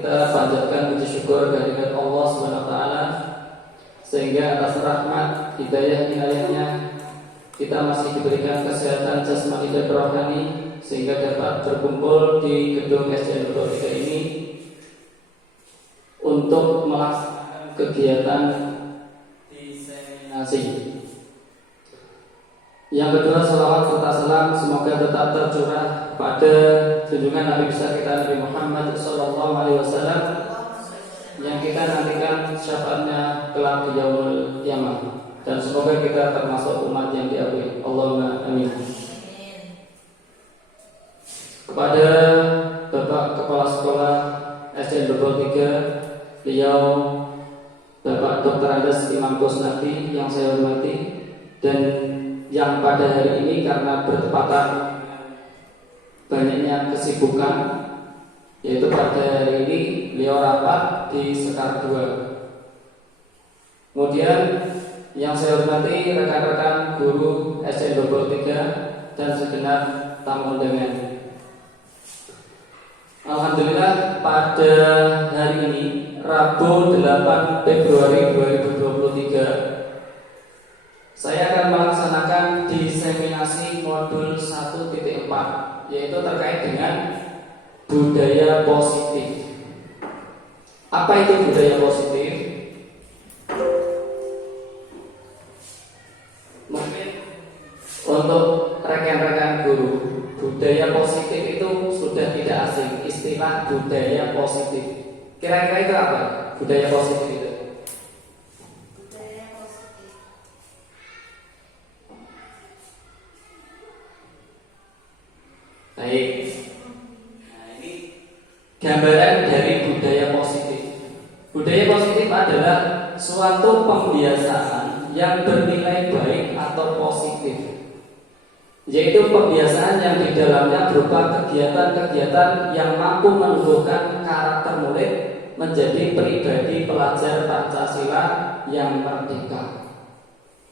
kita panjatkan puji syukur kehadirat Allah SWT, sehingga atas rahmat hidayah inayahnya kita masih diberikan kesehatan jasmani dan rohani, sehingga dapat berkumpul di gedung SDN Pondok 3 ini untuk melaksanakan kegiatan diseminasi. Yang kedua, salawat serta salam semoga tetap tercurah pada junjungan Nabi besar kita Nabi Muhammad SAW yang kita nantikan syafaatnya kelak di yaumul qiyamah, dan semoga kita termasuk umat yang diakui. Allahumma amin. Kepada Bapak Kepala Sekolah SDN Pondok 3, beliau Bapak Dr. Andes Imam Kusnadi yang saya hormati, dan yang pada hari ini karena bertepatan banyaknya kesibukan, yaitu pada hari ini beliau rapat di Sekar 2. Kemudian yang saya hormati rekan-rekan guru SDN Pondok 3 dan segenap tamu undangan. Alhamdulillah pada hari ini Rabu 8 Februari 2023 saya akan melaksanakan diseminasi modul 1.4, yaitu terkait dengan budaya positif. Apa itu budaya positif? Mungkin untuk rekan-rekan guru, budaya positif itu sudah tidak asing, istilah budaya positif. Kira-kira itu apa? Budaya positif itu? Baik. Nah, ini gambaran dari budaya positif. Budaya positif adalah suatu pembiasaan yang bernilai baik atau positif, yaitu pembiasaan yang di dalamnya berupa kegiatan-kegiatan yang mampu menumbuhkan karakter murid menjadi pribadi pelajar Pancasila yang merdeka.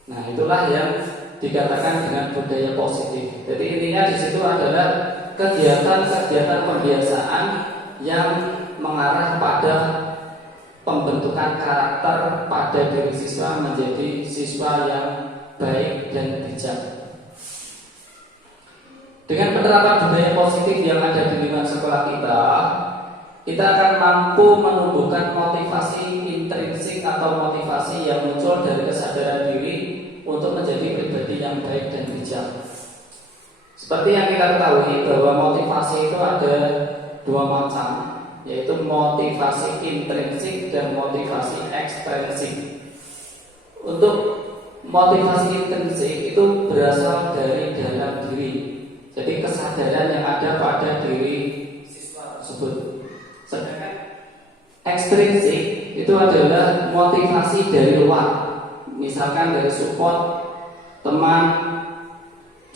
Nah, itulah yang dikatakan dengan budaya positif. Jadi intinya di situ adalah kegiatan-kegiatan pembiasaan yang mengarah pada pembentukan karakter pada diri siswa menjadi siswa yang baik dan bijak. Dengan penerapan budaya positif yang ada di lingkungan sekolah kita akan mampu menumbuhkan motivasi intrinsik atau motivasi yang muncul dari kesadaran diri untuk menjadi pribadi yang baik dan bijak. Seperti yang kita ketahui bahwa motivasi itu ada dua macam, yaitu motivasi intrinsik dan motivasi ekstrinsik. Untuk motivasi intrinsik itu berasal dari dalam diri, jadi kesadaran yang ada pada diri siswa tersebut. Sedangkan ekstrinsik itu adalah motivasi dari luar, misalkan dari support teman,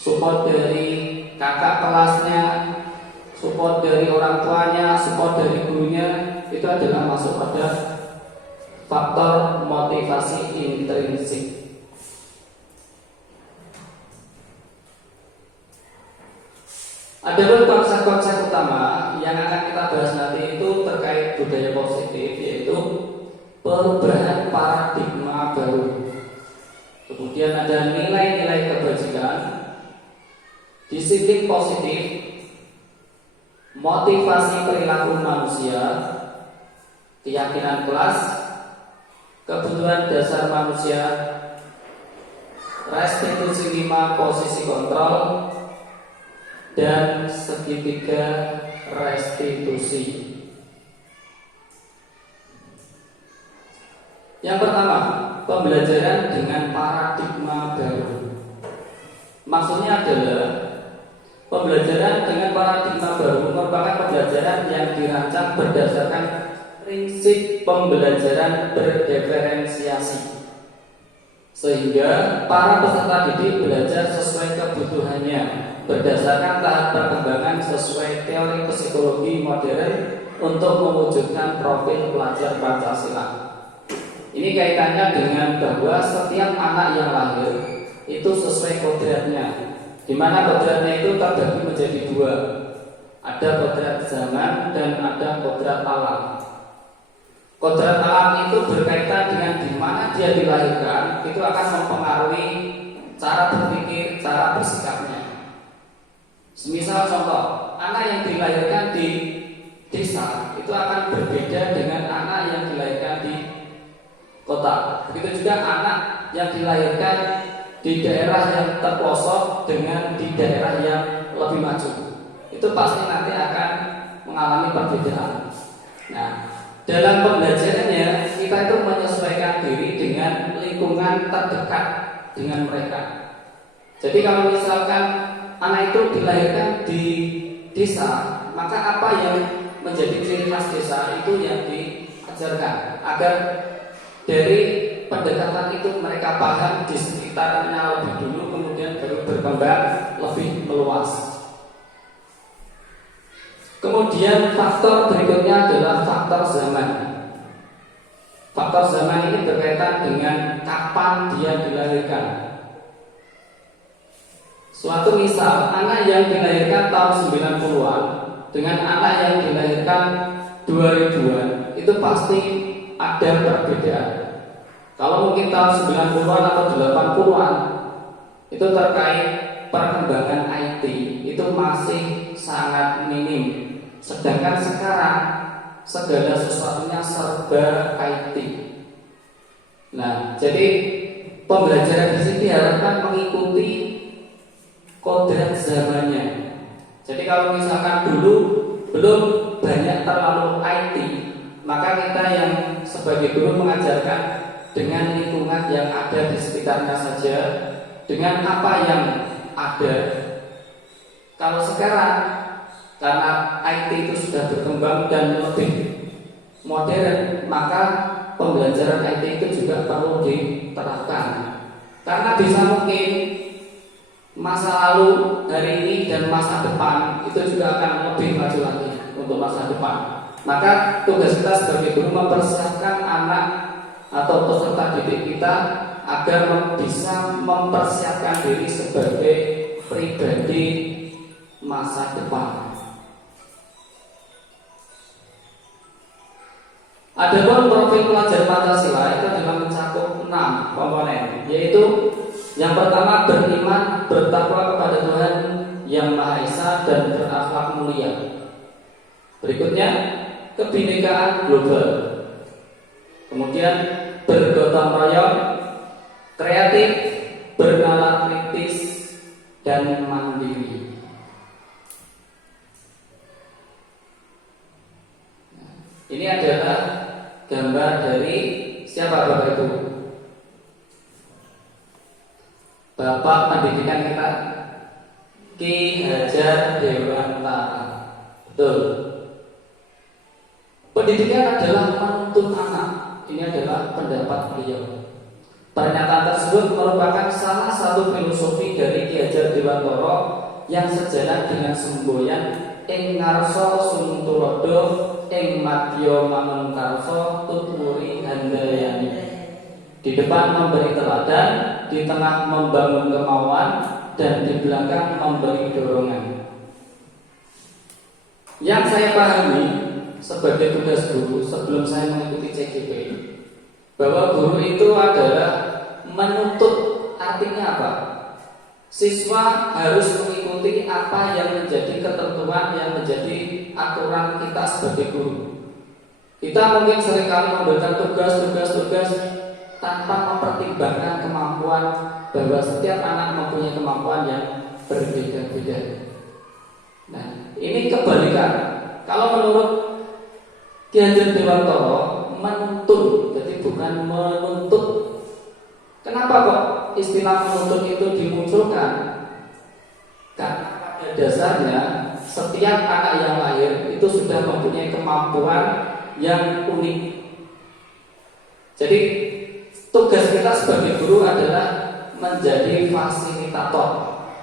support dari kakak kelasnya, support dari orang tuanya, support dari gurunya. Itu adalah masuk pada faktor motivasi intrinsik. Ada konsep-konsep utama yang akan kita bahas nanti itu terkait budaya positif, yaitu perubahan paradigma baru. Kemudian ada nilai-nilai kebajikan, disiplin positif, motivasi perilaku manusia, keyakinan kelas, kebutuhan dasar manusia, restitusi 5 posisi kontrol, dan segitiga restitusi. Yang pertama, pembelajaran dengan paradigma baru. Maksudnya adalah pembelajaran dengan paradigma baru merupakan pembelajaran yang dirancang berdasarkan prinsip pembelajaran berdiferensiasi, sehingga para peserta didik belajar sesuai kebutuhannya berdasarkan tahap perkembangan sesuai teori psikologi modern untuk mewujudkan profil pelajar Pancasila. Ini kaitannya dengan bahwa setiap anak yang lahir itu sesuai kodratnya, di mana kodratnya itu terbagi menjadi dua. Ada kodrat zaman dan ada kodrat alam. Kodrat alam itu berkaitan dengan di mana dia dilahirkan, itu akan mempengaruhi cara berpikir, cara bersikapnya. Semisal contoh, anak yang dilahirkan di desa itu akan berbeda dengan anak yang dilahirkan di kota. Begitu juga anak yang dilahirkan di daerah yang terpelosok dengan di daerah yang lebih maju. Itu pasti nanti akan mengalami perbedaan. Nah, dalam pembelajarannya kita itu menyesuaikan diri dengan lingkungan terdekat dengan mereka. Jadi kalau misalkan anak itu dilahirkan di desa, maka apa yang menjadi ciri khas desa itu yang diajarkan agar dari pendekatan itu mereka paham di sekitarnya lebih dulu, kemudian baru berkembang lebih meluas. Kemudian faktor berikutnya adalah faktor zaman. Faktor zaman ini berkaitan dengan kapan dia dilahirkan. Suatu misal, anak yang dilahirkan tahun 90-an dengan anak yang dilahirkan 2000-an itu pasti ada perbedaan. Kalau mungkin tahun 90-an atau 80-an itu terkait perkembangan IT itu masih sangat minim. Sedangkan sekarang segala sesuatunya serba IT. Nah, jadi pembelajaran di sini diharapkan mengikuti kodrat zamannya. Jadi kalau misalkan dulu belum banyak terlalu IT, maka kita yang sebagai guru mengajarkan dengan lingkungan yang ada di sekitarnya saja, dengan apa yang ada. Kalau sekarang karena IT itu sudah berkembang dan lebih modern, maka pembelajaran IT itu juga perlu diterapkan. Karena bisa mungkin masa lalu, hari ini dan masa depan itu juga akan lebih maju lagi untuk masa depan. Maka tugas kita sebagai guru mempersiapkan anak atau peserta didik kita agar bisa mempersiapkan diri sebagai pribadi masa depan. Adapun profil pelajar Pancasila itu adalah mencakup 6 komponen, yaitu yang pertama beriman, bertakwa kepada Tuhan Yang Maha Esa dan berakhlak mulia. Berikutnya kebinekaan global. Kemudian bergotong royong, kreatif, bernalar kritis, dan mandiri. Ini adalah gambar dari siapa Bapak Ibu? Bapak pendidikan kita Ki Hajar Dewantara. Betul. Pendidikan adalah menuntun anak. Ini adalah pendapat beliau. Pernyataan tersebut merupakan salah satu filosofi dari Ki Hajar Dewantara yang sejalan dengan semboyan ing ngarsa sumtulodo ing madya manungkarsa tutwuri handayani. Di depan memberi teladan, di tengah membangun kemauan, dan di belakang memberi dorongan. Yang saya pahami sebagai tugas guru sebelum saya mengikuti CGP, bahwa guru itu adalah menuntut. Artinya apa? Siswa harus mengikuti apa yang menjadi ketentuan, yang menjadi aturan kita sebagai guru. Kita mungkin seringkali memberikan tugas tanpa mempertimbangkan kemampuan, bahwa setiap anak mempunyai kemampuan yang berbeda-beda. Nah, ini kebalikan. Kalau menurut Ki Hajar Dewantara, menuntun, jadi bukan menuntut. Kenapa kok istilah menuntut itu dimunculkan? Karena pada dasarnya setiap anak yang lahir itu sudah mempunyai kemampuan yang unik. Jadi tugas kita sebagai guru adalah menjadi fasilitator,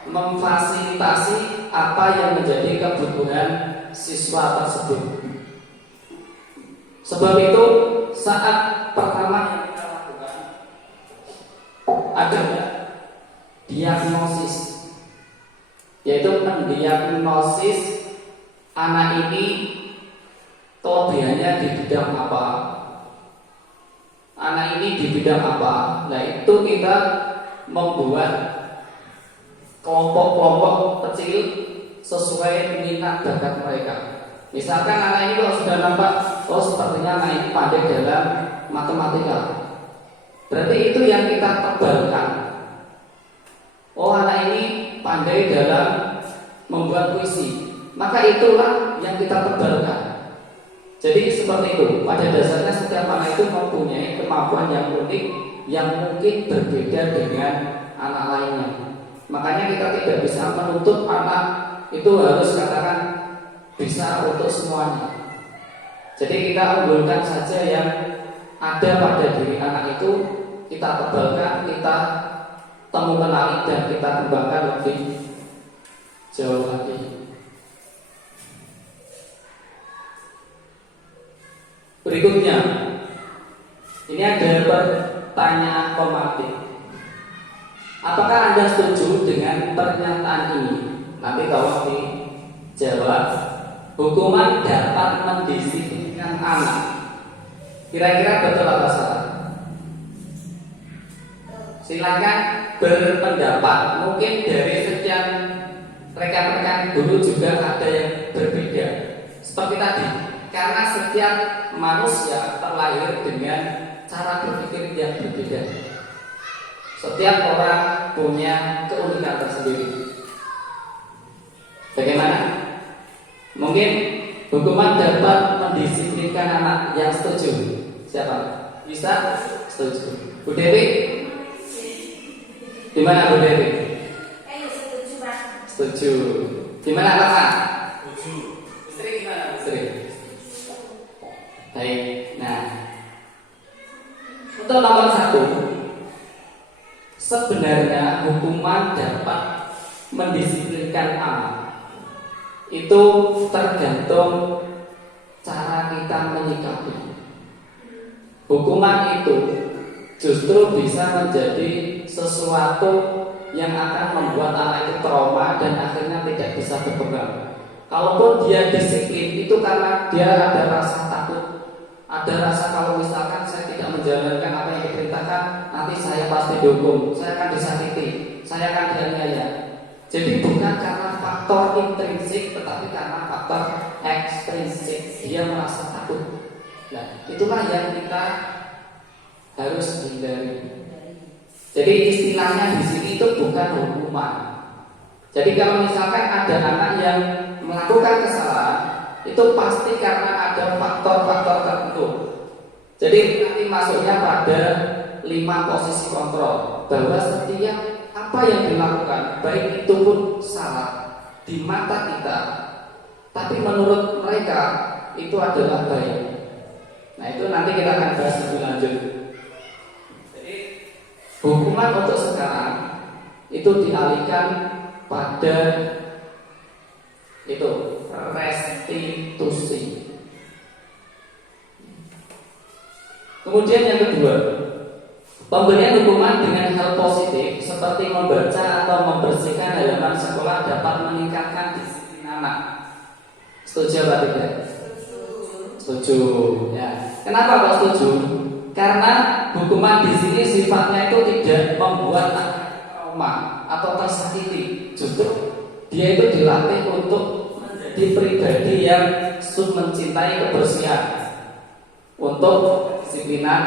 memfasilitasi apa yang menjadi kebutuhan siswa tersebut. Sebab itu saat pertama yang kita lakukan adalah diagnosis, yaitu mendiagnosis anak ini kelebihannya di bidang apa, anak ini di bidang apa. Nah itu kita membuat kelompok-kelompok kecil sesuai minat bakat mereka. Misalkan anak ini kalau sudah nampak, oh sepertinya anak ini pandai dalam matematika, berarti itu yang kita tebalkan. Oh anak ini pandai dalam membuat puisi, maka itulah yang kita tebalkan. Jadi seperti itu. Pada dasarnya setiap anak itu mempunyai kemampuan yang unik yang mungkin berbeda dengan anak lainnya. Makanya kita tidak bisa menuntut anak itu harus katakan bisa untuk semuanya. Jadi kita unggulkan saja yang ada pada diri anak itu, kita tebalkan, kita temu kenali dan kita kembangkan lebih jauh lagi. Berikutnya, ini ada pertanyaan formatif. Apakah Anda setuju dengan pernyataan ini? Nanti tolong dijawab. Hukuman dapat mendisiplinkan anak. Kira-kira betul atau salah? Silakan berpendapat. Mungkin dari sekian rekan-rekan guru juga ada yang berbeda. Seperti tadi, karena setiap manusia terlahir dengan cara berpikir yang berbeda. Setiap orang punya keunikan tersendiri. Bagaimana? Mungkin hukuman dapat mendisiplinkan anak. Yang setuju? Siapa? Bisa? Setuju. Bu Dewi? Gimana Bu Dewi? Setuju Pak. Setuju. Gimana Pak? Setuju. Istri gimana? Istri? Baik. Nah, untuk nomor 1, sebenarnya hukuman dapat mendisiplinkan anak. Itu tergantung cara kita menyikapi. Hukuman itu justru bisa menjadi sesuatu yang akan membuat anak itu trauma dan akhirnya tidak bisa berkembang. Kalaupun dia disiplin, itu karena dia ada rasa takut, ada rasa kalau misalkan saya tidak menjalankan apa yang diperintahkan, nanti saya pasti dihukum, saya akan disakiti, saya akan dianiaya. Jadi bukan karena faktor intrinsik, tetapi karena faktor ekstrinsik. Dia merasa takut. Nah, itulah yang kita harus hindari. Jadi istilahnya di sini itu bukan hukuman. Jadi kalau misalkan ada anak yang melakukan kesalahan, itu pasti karena ada faktor-faktor tertentu. Jadi nanti masuknya pada 5 posisi kontrol, bahwa setiap apa yang dilakukan, baik itu pun salah di mata kita, tapi menurut mereka itu adalah baik. Nah itu nanti kita akan bahas lebih lanjut. Jadi hukuman untuk sekarang itu dialihkan pada itu restitusi. Kemudian yang kedua, pemberian hukuman dengan hal positif seperti membaca atau membersihkan halaman sekolah dapat meningkatkan disiplin anak. Setuju atau tidak? Setuju. Ya. Kenapa kok setuju? Karena hukuman di sini sifatnya itu tidak membuat anak trauma atau tersakiti. Justru dia itu dilatih untuk menjadi pribadi yang mencintai kebersihan, untuk kedisiplinan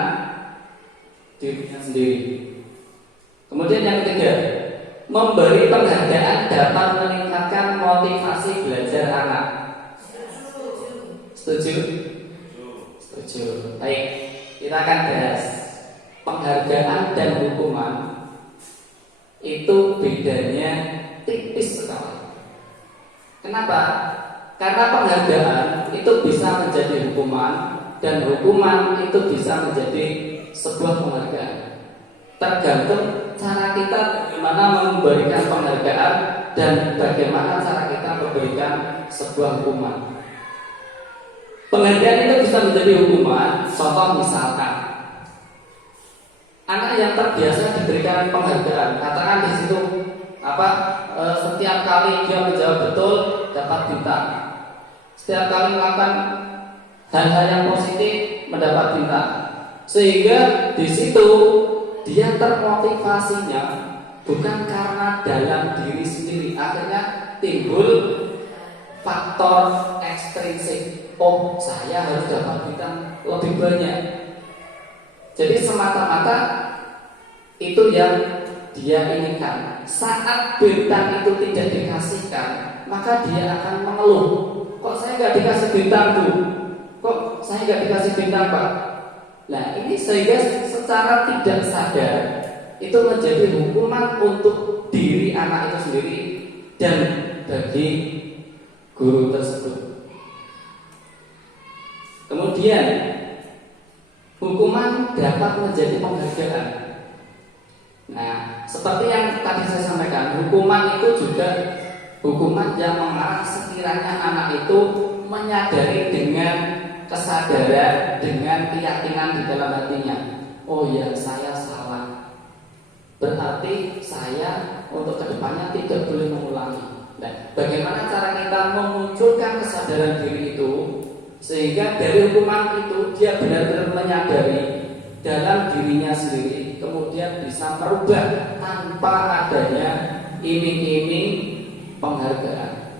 dirinya sendiri. Kemudian yang ketiga, memberi penghargaan dapat meningkatkan motivasi belajar anak. Setuju? Setuju. Baik, kita akan bahas penghargaan dan hukuman. Itu bedanya tipis sekali. Kenapa? Karena penghargaan itu bisa menjadi hukuman, dan hukuman itu bisa menjadi sebuah penghargaan. Tergantung cara kita bagaimana memberikan penghargaan dan bagaimana cara kita memberikan sebuah hukuman. Penghargaan itu bisa menjadi hukuman. Contoh misalkan, anak yang terbiasa diberikan penghargaan, katakan di situ setiap kali dia menjawab betul dapat bintang. Setiap kali melakukan hal-hal yang positif mendapat bintang. Sehingga di situ dia termotivasinya bukan karena dalam diri sendiri. Akhirnya timbul faktor ekstrinsik. Oh, saya harus dapat bintang lebih banyak. Jadi semata-mata itu yang dia inginkan. Saat bintang itu tidak dikasihkan, maka dia akan mengeluh. Kok saya nggak dikasih bintang, Bu? Kok saya nggak dikasih bintang, Pak? Nah, ini sehingga secara tidak sadar itu menjadi hukuman untuk diri anak itu sendiri dan bagi guru tersebut. Kemudian hukuman dapat menjadi penghargaan. Nah, seperti yang tadi saya sampaikan, hukuman itu juga hukuman yang mengarah sekiranya anak itu menyadari dengan kesadaran, dengan keyakinan di dalam hatinya. Oh ya, saya salah. Berarti saya untuk kedepannya tidak boleh mengulangi. Nah, bagaimana cara kita memunculkan kesadaran diri itu sehingga dari hukuman itu dia benar-benar menyadari dalam dirinya sendiri, kemudian bisa merubah tanpa adanya iming-iming penghargaan.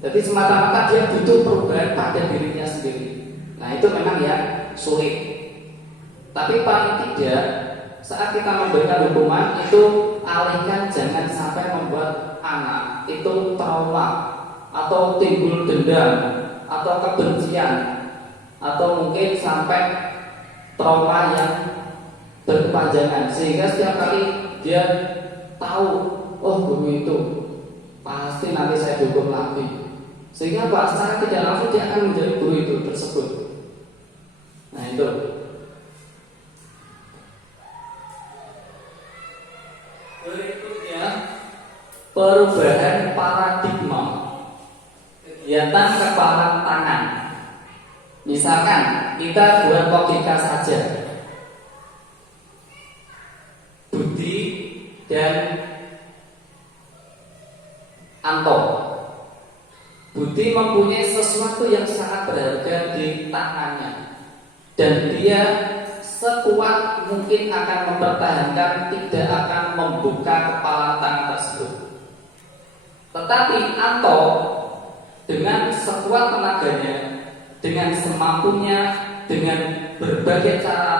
Jadi semata-mata dia butuh perubahan pada dirinya sendiri. Nah, itu memang ya sulit. Tapi paling tidak saat kita memberikan hukuman itu alihkan jangan sampai membuat anak itu trauma atau timbul dendam atau kebencian atau mungkin sampai trauma yang berkepanjangan sehingga setiap kali dia tahu, oh guru itu pasti nanti saya dihukum lagi, sehingga secara tidak langsung dia akan menjadi guru itu tersebut. Nah, itu berikutnya perubahan paradigma kegiatan kepalan tangan. Misalkan kita buat logika saja, Budi dan Anto. Budi mempunyai sesuatu yang sangat berharga di tangannya dan dia sekuat mungkin akan mempertahankan, tidak akan membuka kepala tangan tersebut. Tetapi Anto dengan sekuat tenaganya, dengan semampunya, dengan berbagai cara,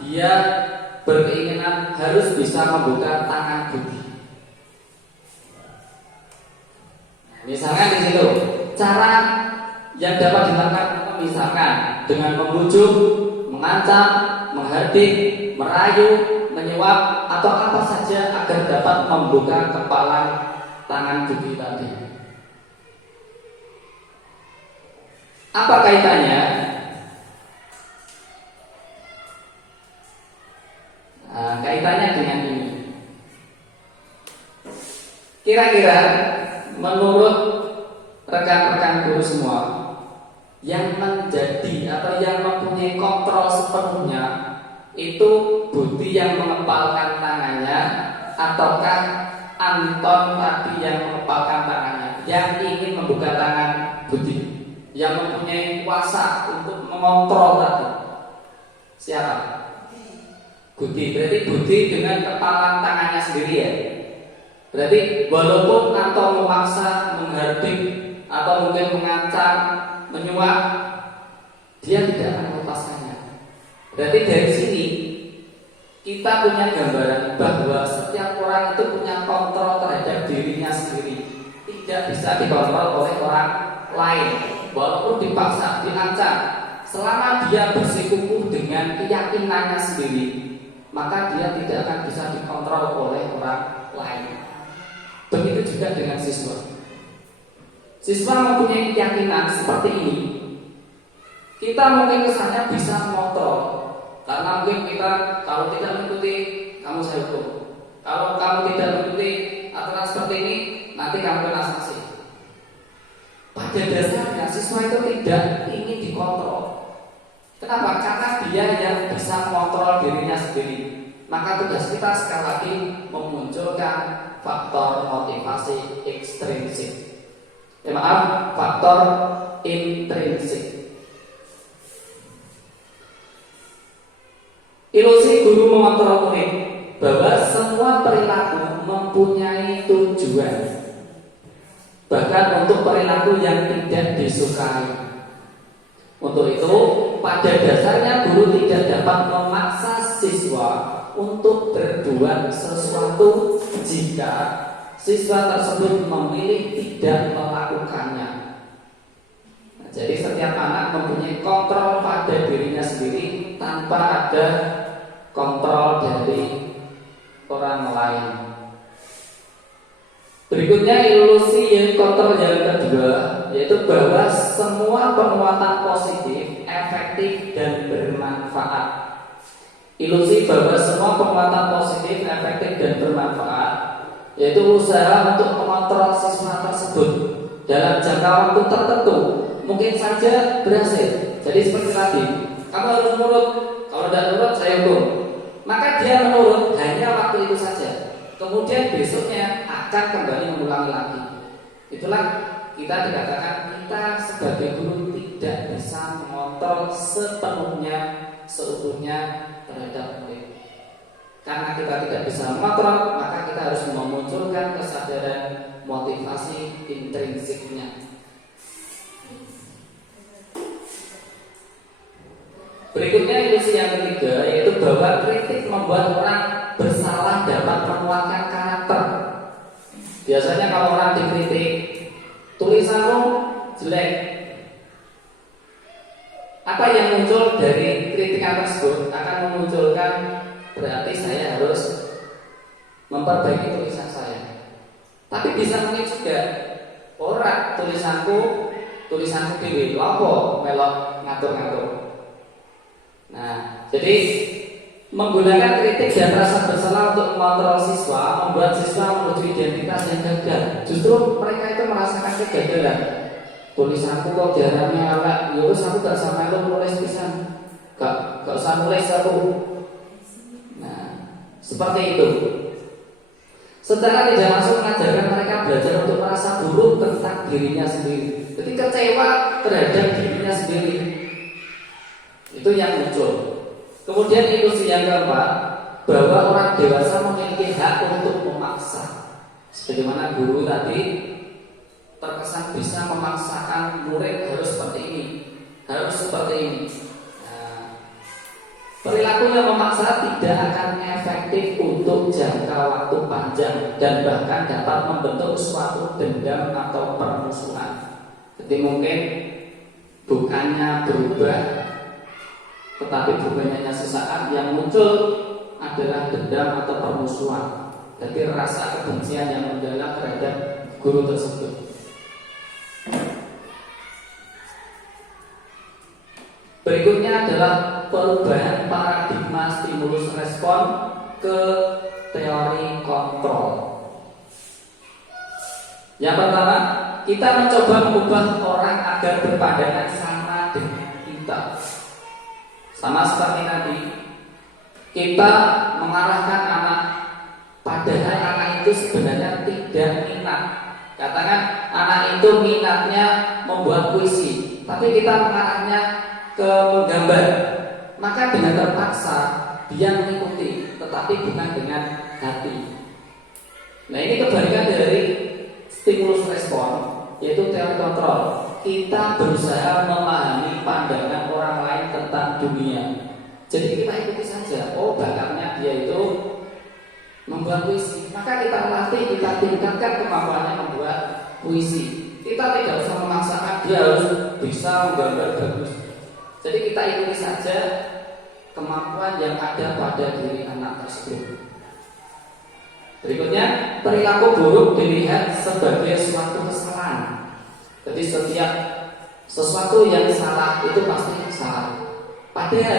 dia berkeinginan harus bisa membuka tangan Budi. Misalkan di situ cara yang dapat dilakukan, misalkan dengan membujuk, mengancam, menghardik, merayu, menyuap atau apa saja agar dapat membuka kepala tangan Budi tadi. Apa kaitannya? Nah, kaitannya dengan ini. Kira-kira menurut rekan-rekan guru semua, yang menjadi atau yang mempunyai kontrol sepenuhnya itu Budi yang mengepalkan tangannya ataukah Anton tadi yang mengepalkan tangannya, yang ingin membuka tangan Budi, yang mempunyai kuasa untuk mengontrol tadi? Siapa? Budi. Berarti Budi dengan kepalan tangannya sendiri ya. Berarti walaupun Anto memaksa, menghardik atau mungkin mengancam, menyuap, dia tidak akan melepaskannya. Berarti dari sini kita punya gambaran bahwa setiap orang itu punya kontrol terhadap dirinya sendiri, tidak bisa dikontrol oleh orang lain. Walaupun dipaksa, diancam, selama dia bersikukuh dengan keyakinannya sendiri, maka dia tidak akan bisa dikontrol oleh orang lain. Begitu juga dengan siswa. Siswa mempunyai keyakinan seperti ini. Kita mungkin kesannya bisa mengontrol, karena mungkin kita kalau tidak mengikuti kamu saya hukum. Kalau kamu tidak mengikuti aturan seperti ini, nanti kamu kena sanksi. Pada dasarnya siswa itu tidak ingin dikontrol. Kenapa? Karena dia yang bisa mengontrol dirinya sendiri. Maka tugas kita sekali lagi memunculkan faktor motivasi ekstrinsik. Faktor intrinsik. Ilusi guru mengontrol murid bahwa semua perilaku mempunyai tujuan, bahkan untuk perilaku yang tidak disukai. Untuk itu, pada dasarnya guru tidak dapat memaksa siswa untuk berbuat sesuatu jika siswa tersebut memilih tidak melakukannya. Nah, jadi setiap anak mempunyai kontrol pada dirinya sendiri tanpa ada kontrol dari orang lain. Berikutnya ilusi yang kontrol yang kedua, yaitu bahwa semua penguatan positif, efektif dan bermanfaat. Ilusi bahwa semua penguatan positif, efektif dan bermanfaat, yaitu usaha untuk mengontrol siswa tersebut dalam jangka waktu tertentu, mungkin saja berhasil. Jadi seperti tadi, kamu harus nurut. Kalau tidak nurut, saya hukum. Maka dia menurut hanya waktu itu saja. Kemudian besoknya akan kembali mengulangi lagi. Itulah kita dikatakan kita sebagai guru tidak bisa mengontrol sepenuhnya, seutuhnya terhadap murid. Karena kita tidak bisa mengontrol, maka kita harus memunculkan kesadaran motivasi intrinsiknya. Berikutnya ilusi yang ketiga, yaitu bahwa kritik membuat orang bersalah dapat menguatkan karakter. Biasanya kalau orang dikritik, tulisanmu jelek, apa yang muncul dari kritikan tersebut akan memunculkan berarti saya harus memperbaiki tulisan saya. Tapi bisa mungkin juga orang tulisanku dewe lopo melok ngatur-ngatur. Nah, jadi menggunakan kritik dan rasa bersalah untuk mengontrol siswa membuat siswa menuju identitas yang gagal. Justru mereka itu merasakan kegagalan. Tulisanku kok jarangnya elek, ya wis aku gak sampai lu nulis pisan. Gak usah nulis aku. Nah, seperti itu. Secara tidak langsung mengajarkan mereka belajar untuk merasa buruk tentang dirinya sendiri. Jadi kecewa terhadap dirinya sendiri. Itu yang muncul. Kemudian ilusi yang keempat, bahwa orang dewasa memiliki hak untuk memaksa. Sebagaimana guru tadi terkesan bisa memaksakan murid harus seperti ini, harus seperti ini. Nah, perilaku yang memaksa tidak akan efektif untuk jangka waktu panjang dan bahkan dapat membentuk suatu dendam atau permusuhan. Jadi mungkin bukannya berubah, tetapi bukannya sesaat yang muncul adalah dendam atau permusuhan. Jadi rasa kebencian yang mendalam terhadap guru tersebut. Berikutnya adalah perubahan paradigma stimulus respon ke teori kontrol. Yang pertama, kita mencoba mengubah orang agar berpandangan sama dengan kita. Sama seperti tadi, kita mengarahkan anak, padahal anak itu sebenarnya tidak minat. Katakan anak itu minatnya membuat puisi, tapi kita mengarahnya ke menggambar. Maka dengan terpaksa dia mengikuti, tetapi bukan dengan hati. Nah, ini kebalikan dari stimulus respon, yaitu teori kontrol. Kita berusaha memahami pandangan orang lain tentang dunia. Jadi kita ikuti saja. Oh, bakatnya dia itu membuat puisi, maka kita latih, kita tingkatkan kemampuannya membuat puisi. Kita tidak usah memaksakan dia harus bisa menggambar bagus. Jadi kita ikuti saja kemampuan yang ada pada diri anak tersebut. Berikutnya, perilaku buruk dilihat sebagai suatu kesalahan. Jadi setiap sesuatu yang salah itu pasti salah. Padahal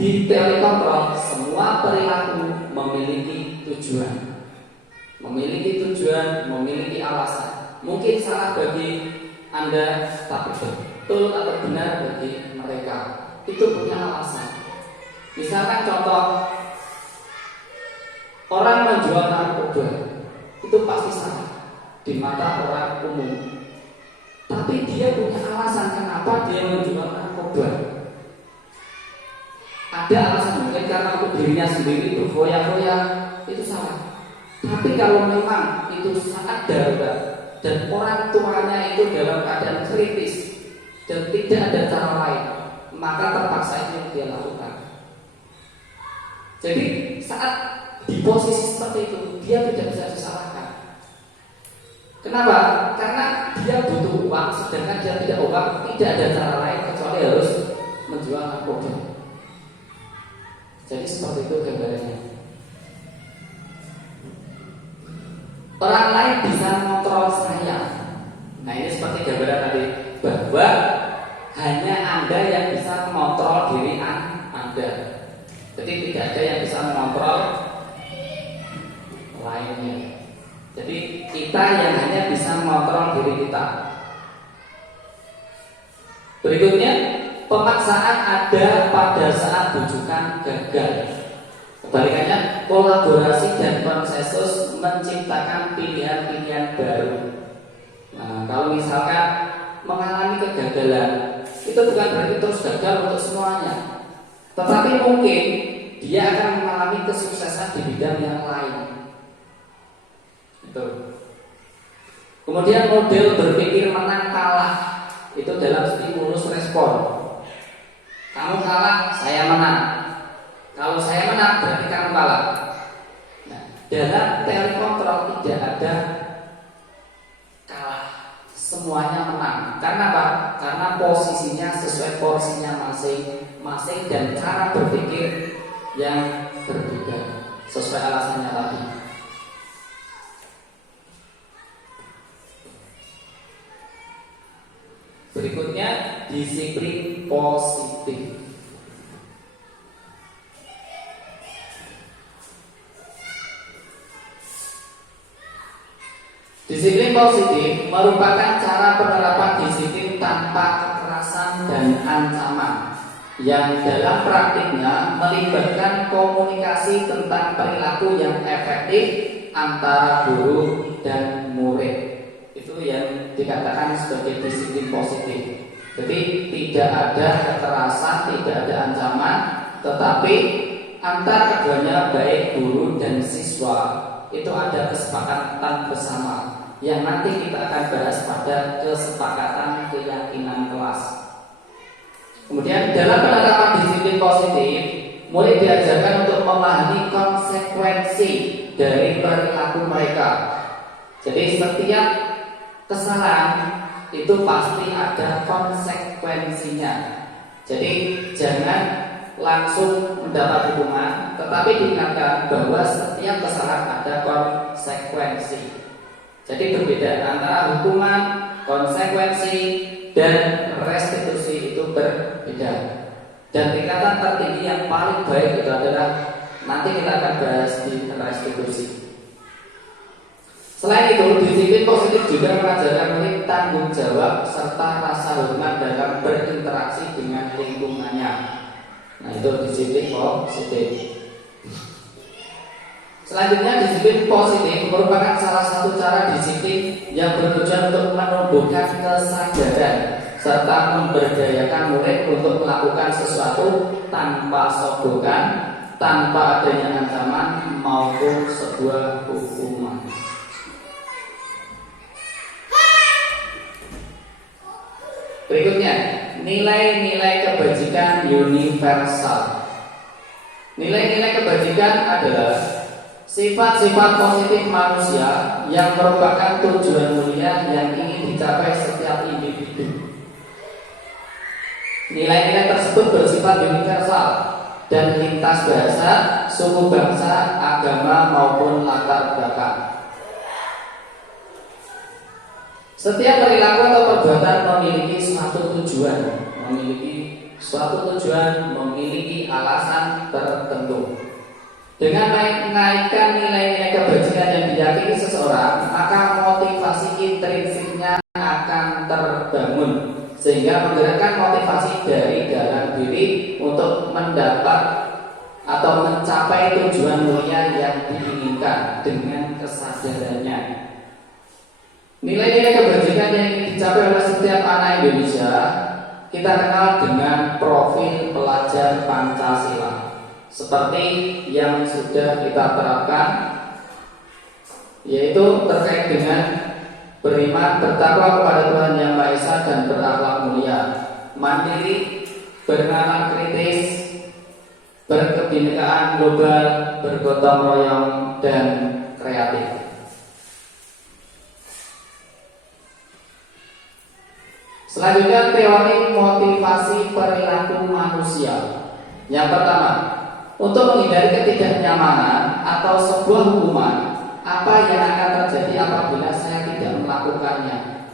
di teori kontrol semua perilaku memiliki tujuan. Memiliki tujuan, memiliki alasan. Mungkin salah bagi Anda, tapi betul atau benar bagi mereka. Itu punya alasan. Misalkan contoh, orang menjual narkoba itu pasti salah di mata orang umum. Tapi tapi dia punya alasan kenapa dia menjual narkoba. Ada alasan mungkin karena untuk dirinya sendiri berfoya-foya, itu salah. Tapi kalau memang itu sangat darurat dan orang tuanya itu dalam keadaan kritis dan tidak ada cara lain, maka terpaksa itu yang dia lakukan. Jadi saat di posisi seperti itu dia tidak bisa disalahkan. Kenapa? Karena dia butuh uang, sedangkan dia tidak uang, tidak ada cara lain kecuali harus menjual narkoba. Jadi seperti itu gambarannya. Orang lain bisa mengontrol saya. Nah ini seperti gambaran tadi, bahwa hanya Anda yang bisa mengontrol diri Anda. Jadi tidak ada yang bisa mengontrol lainnya. Jadi kita yang hanya bisa mengontrol diri kita. Berikutnya, pemaksaan ada pada saat bujukan gagal. Kebalikannya, kolaborasi dan konsensus menciptakan pilihan-pilihan baru. Nah, kalau misalkan mengalami kegagalan, itu bukan berarti terus gagal untuk semuanya, tetapi mungkin dia akan mengalami kesuksesan di bidang yang lain. Itu. Kemudian model berpikir menang kalah itu dalam stimulus respon. Kamu kalah, saya menang. Kalau saya menang, berarti kamu kalah. Nah, dalam teori kontrol tidak ada kalah, semuanya menang. Karena apa? Karena posisinya sesuai porsinya masing-masing dan cara berpikir yang berbeda sesuai alasannya tadi. Berikutnya, disiplin positif. Disiplin positif merupakan cara penerapan disiplin tanpa kekerasan dan ancaman yang dalam praktiknya melibatkan komunikasi tentang perilaku yang efektif antara guru dan murid. Itu yang dikatakan sebagai disiplin positif. Jadi tidak ada kekerasan, tidak ada ancaman, tetapi antar keduanya baik guru dan siswa itu ada kesepakatan bersama yang nanti kita akan bahas pada kesepakatan keyakinan kelas. Kemudian dalam penerapan disiplin positif, murid diajarkan untuk memahami konsekuensi dari perilaku mereka. Jadi setiap kesalahan itu pasti ada konsekuensinya. Jadi jangan langsung mendapat hukuman, tetapi diingatkan bahwa setiap kesalahan ada konsekuensi. Jadi berbeda antara hukuman, konsekuensi, dan restitusi itu berbeda. Dan tingkatan tertinggi yang paling baik itu adalah nanti kita akan bahas di restitusi. Selain itu, disiplin positif juga mengajarkan murid tanggung jawab serta rasa hormat dalam berinteraksi dengan lingkungannya. Nah, itu disiplin positif. Selanjutnya, disiplin positif merupakan salah satu cara disiplin yang bertujuan untuk menumbuhkan kesadaran serta memberdayakan murid untuk melakukan sesuatu tanpa sogokan, tanpa adanya ancaman maupun sebuah hukuman. Berikutnya, nilai-nilai kebajikan universal. Nilai-nilai kebajikan adalah sifat-sifat positif manusia yang merupakan tujuan mulia yang ingin dicapai setiap individu. Nilai-nilai tersebut bersifat universal dan lintas bahasa, suku bangsa, agama maupun latar belakang. Setiap perilaku atau perbuatan memiliki suatu tujuan, memiliki alasan tertentu. Dengan menaikkan nilai-nilai kebajikan yang diyakini seseorang, maka motivasi intrinsiknya akan terbangun, sehingga menggerakkan motivasi dari dalam diri untuk mendapat atau mencapai tujuan mulia yang diinginkan dengan kesadarannya. Nilai-nilai kebajikan yang ingin dicapai oleh setiap anak Indonesia kita kenal dengan profil pelajar Pancasila, seperti yang sudah kita terapkan, yaitu terkait dengan beriman, bertakwa kepada Tuhan Yang Maha Esa dan berakhlak mulia, mandiri, bernalar kritis, berkebinekaan global, bergotong royong, dan kreatif. Selanjutnya, teori motivasi perilaku manusia. Yang pertama, untuk menghindari ketidaknyamanan atau sebuah hukuman, apa yang akan terjadi apabila saya tidak melakukannya?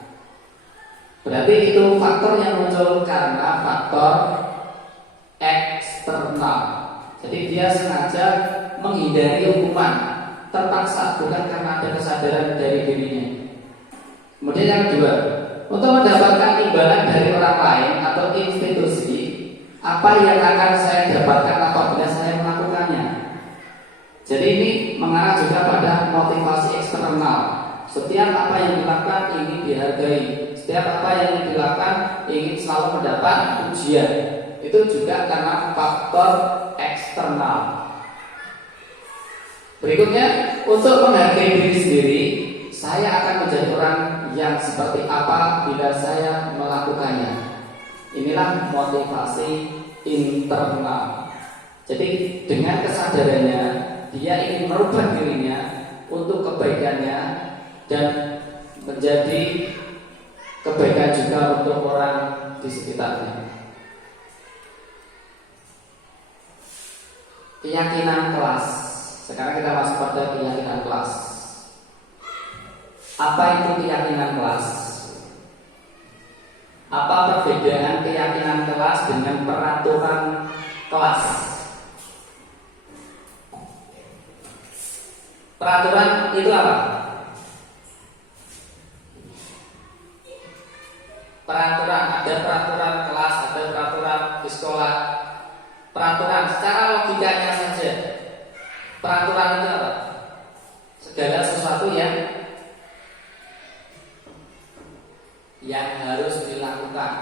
Berarti itu faktor yang muncul karena faktor eksternal. Jadi dia sengaja menghindari hukuman, terpaksa, bukan karena ada kesadaran dari dirinya. Kemudian yang kedua, untuk mendapatkan imbalan dari orang lain atau institusi, apa yang akan saya dapatkan apabila saya melakukannya? Jadi ini mengarah juga pada motivasi eksternal. Setiap apa yang dilakukan ingin dihargai, setiap apa yang dilakukan ingin selalu mendapat pujian. Itu juga karena faktor eksternal. Berikutnya, untuk menghargai diri sendiri, saya akan menjadi orang yang seperti apa bila saya melakukannya. Inilah motivasi internal. Jadi dengan kesadarannya, dia ingin merubah dirinya untuk kebaikannya dan menjadi kebaikan juga untuk orang di sekitarnya. Keyakinan kelas. Sekarang kita masuk pada keyakinan kelas. Apa itu keyakinan kelas? Apa perbedaan keyakinan kelas dengan peraturan kelas? Peraturan itu apa? Peraturan, ada peraturan kelas, ada peraturan di sekolah. Peraturan secara logikanya saja. Peraturan itu apa? Segala sesuatu yang harus dilakukan,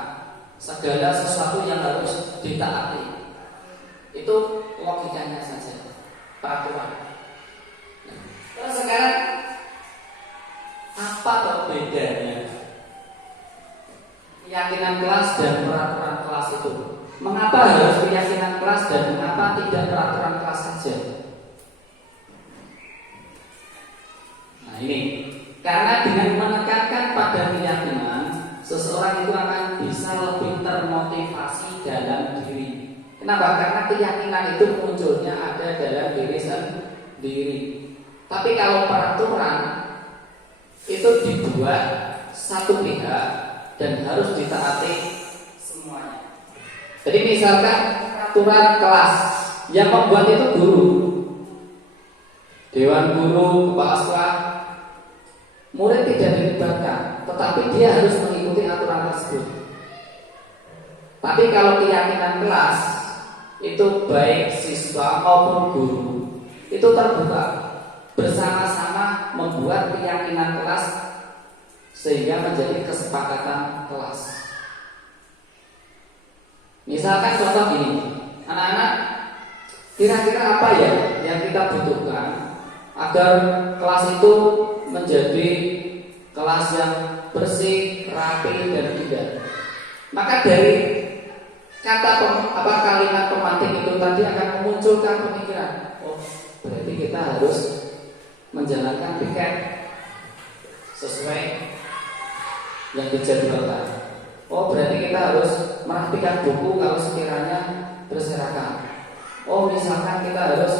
segala sesuatu yang harus ditaati. Itu logikanya saja, peraturan. Terus sekarang apa bedanya keyakinan kelas dan peraturan kelas itu? Mengapa harus keyakinan kelas dan mengapa tidak peraturan kelas saja? Nah ini, karena dengan menekankan pada keyakinan, seseorang itu akan bisa lebih termotivasi dalam diri. Kenapa? Karena keyakinan itu munculnya ada dalam diri sendiri. Tapi kalau peraturan itu dibuat satu pihak dan harus ditaati semuanya. Jadi misalkan peraturan kelas yang membuat itu guru, dewan guru, kepala sekolah, murid tidak dilibatkan, tetapi dia harus mengikuti aturan tersebut. Tapi kalau keyakinan kelas itu baik siswa maupun guru itu terbuka, bersama-sama membuat keyakinan kelas sehingga menjadi kesepakatan kelas. Misalkan contoh gini, anak-anak, kira-kira apa ya yang kita butuhkan agar kelas itu menjadi kelas yang bersih, rapi, dan indah? Maka dari kalimat pemantik itu tadi akan memunculkan pemikiran, oh berarti kita harus menjalankan piket sesuai yang dijadwalkan. Oh berarti kita harus merapikan buku kalau sekiranya berserakan. Oh misalkan kita harus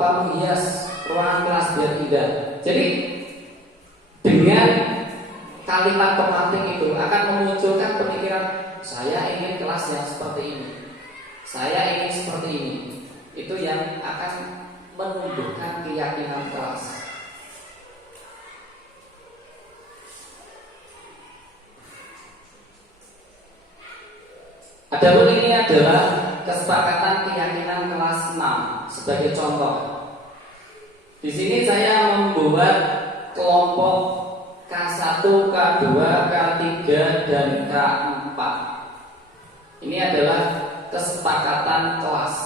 menghias ruangan kelas biar indah. Jadi dengan kalimat pemantik itu akan memunculkan pemikiran, saya ingin kelas yang seperti ini, saya ingin seperti ini. Itu yang akan menumbuhkan keyakinan kelas. Adapun ini adalah kesepakatan keyakinan kelas 6 sebagai contoh. Di sini saya membuat kelompok K1, K2, K3, dan K4. Ini adalah kesepakatan kelas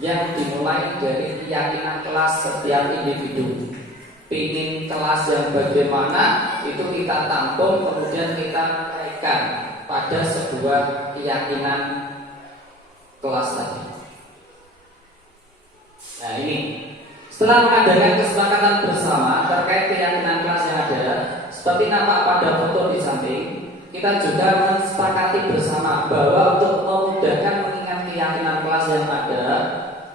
yang dimulai dari keyakinan kelas setiap individu. Pingin kelas yang bagaimana itu kita tampung, kemudian kita kaitkan pada sebuah keyakinan kelas tadi. Nah ini, setelah mengadakan kesepakatan bersama terkait keyakinan kelas yang ada, seperti nampak pada foto di samping, kita juga mensepakati bersama bahwa untuk memudahkan mengingat keyakinan kelas yang ada,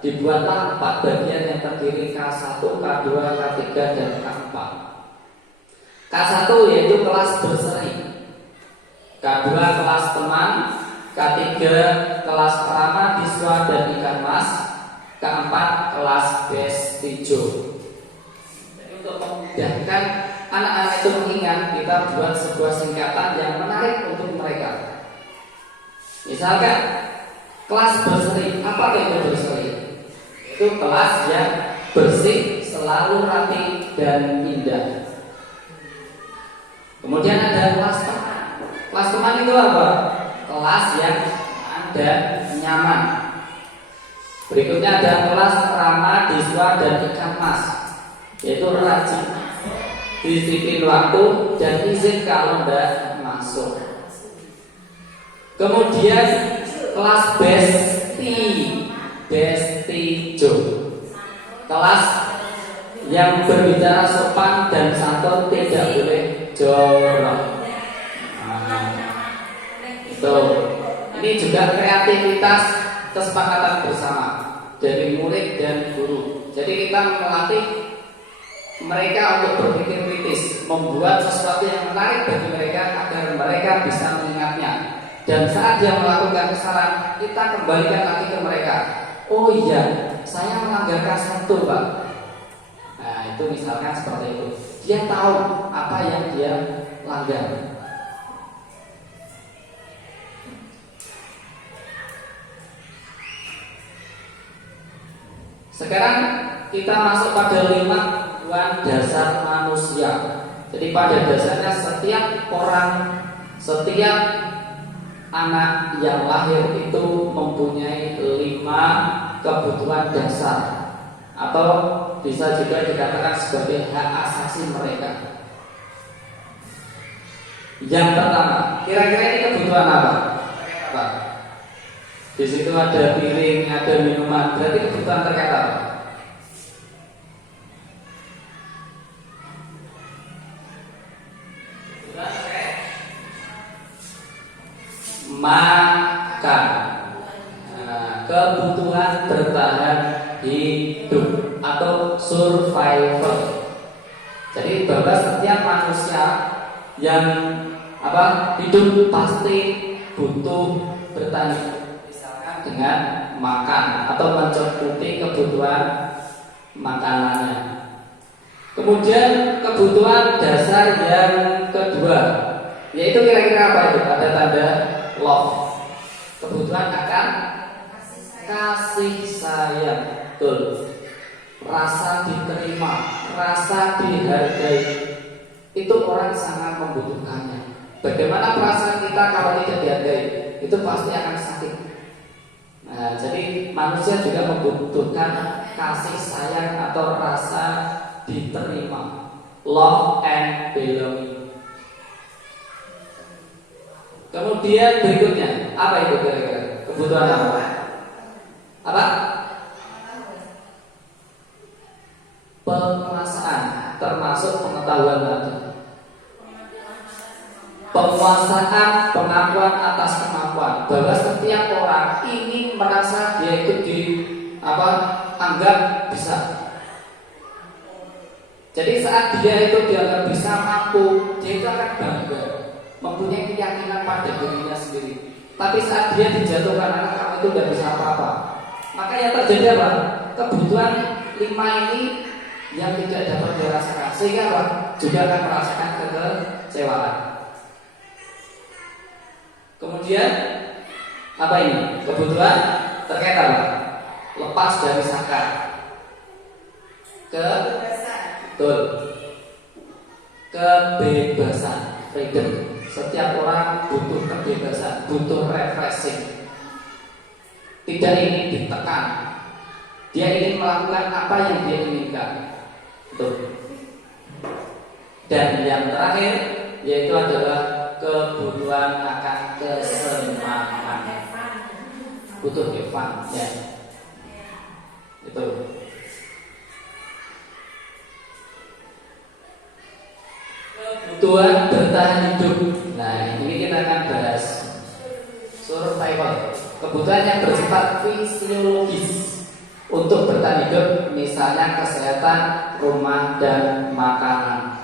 dibuatlah 4 bagian yang terdiri K1, K2, K3, dan K4. K1 yaitu kelas berseri, K2 kelas teman, K3 kelas Pramadiswa dan ikan mas, K4 kelas bestijo. Jadi untuk memudahkan anak-anak itu mengingat, kita buat sebuah singkatan yang menarik untuk mereka. Misalkan kelas berseri, apa itu berseri? Itu kelas yang bersih, selalu rapi dan indah. Kemudian ada kelas teman. Kelas teman itu apa? Kelas yang ada nyaman. Berikutnya ada kelas Pramadiswa dan ikan mas, yaitu rajin, disiplin waktu, dan izin kalau tidak masuk. Kemudian kelas bestijo, kelas yang berbicara sopan dan santun, tidak boleh jorok. Itu. Ini juga kreativitas kesepakatan bersama dari murid dan guru. Jadi kita melatih mereka untuk berpikir kritis, membuat sesuatu yang menarik bagi mereka agar mereka bisa mengingatnya. Dan saat dia melakukan kesalahan, kita kembalikan lagi ke mereka. Oh iya, saya melanggar K1, Pak. Nah itu misalkan seperti itu. Dia tahu apa yang dia langgar. Sekarang kita masuk pada 5 kebutuhan dasar manusia. Jadi pada dasarnya setiap orang, setiap anak yang lahir itu mempunyai 5 kebutuhan dasar, atau bisa juga dikatakan sebagai hak asasi mereka. Yang pertama, kira-kira ini kebutuhan apa? Di situ ada piring, ada minuman, berarti kebutuhan terkait apa? Makan. Nah, kebutuhan bertahan hidup atau survival. Jadi bahwa setiap manusia yang hidup pasti butuh bertahan hidup, misalkan dengan makan atau mencukupi kebutuhan makanannya. Kemudian kebutuhan dasar yang kedua, yaitu kira-kira apa itu? Ada tanda love. Kebutuhan akan kasih sayang, betul. Rasa diterima, rasa dihargai, itu orang sangat membutuhkannya. Bagaimana perasaan kita kalau tidak dihargai? Itu pasti akan sakit. Nah, jadi manusia juga membutuhkan kasih sayang atau rasa diterima, love and belonging. Kemudian berikutnya, apa itu kira-kira? Kebutuhan apa? Apa? Penguasaan, termasuk pengetahuan tadi. Penguasaan, pengakuan atas kemampuan. Bahwa setiap orang ingin merasa dia itu anggap bisa. Jadi saat dia itu dianggap bisa, mampu, dia itu akan bangga, mempunyai keyakinan pada dirinya sendiri. Tapi saat dia dijatuhkan, anak kamu itu tidak bisa apa-apa, maka yang terjadi apa? Kebutuhan 5 ini yang tidak dapat dirasakan, sehingga apa? Juga akan merasakan kekecewaan. Kemudian apa ini? Kebutuhan terkait apa? Lepas dari sakar. Betul. kebebasan, freedom. Setiap orang butuh kebebasan, butuh refreshing. Tidak ingin ditekan. Dia ingin melakukan apa yang dia inginkan. Tuh. Dan yang terakhir yaitu adalah kebutuhan akan kesenangan. Butuh fun, ya. Itu. Kebutuhan bertahan hidup. Nah, ini kita akan bahas survival. Kebutuhan yang bersifat fisiologis untuk bertahan hidup, misalnya kesehatan, rumah, dan makanan.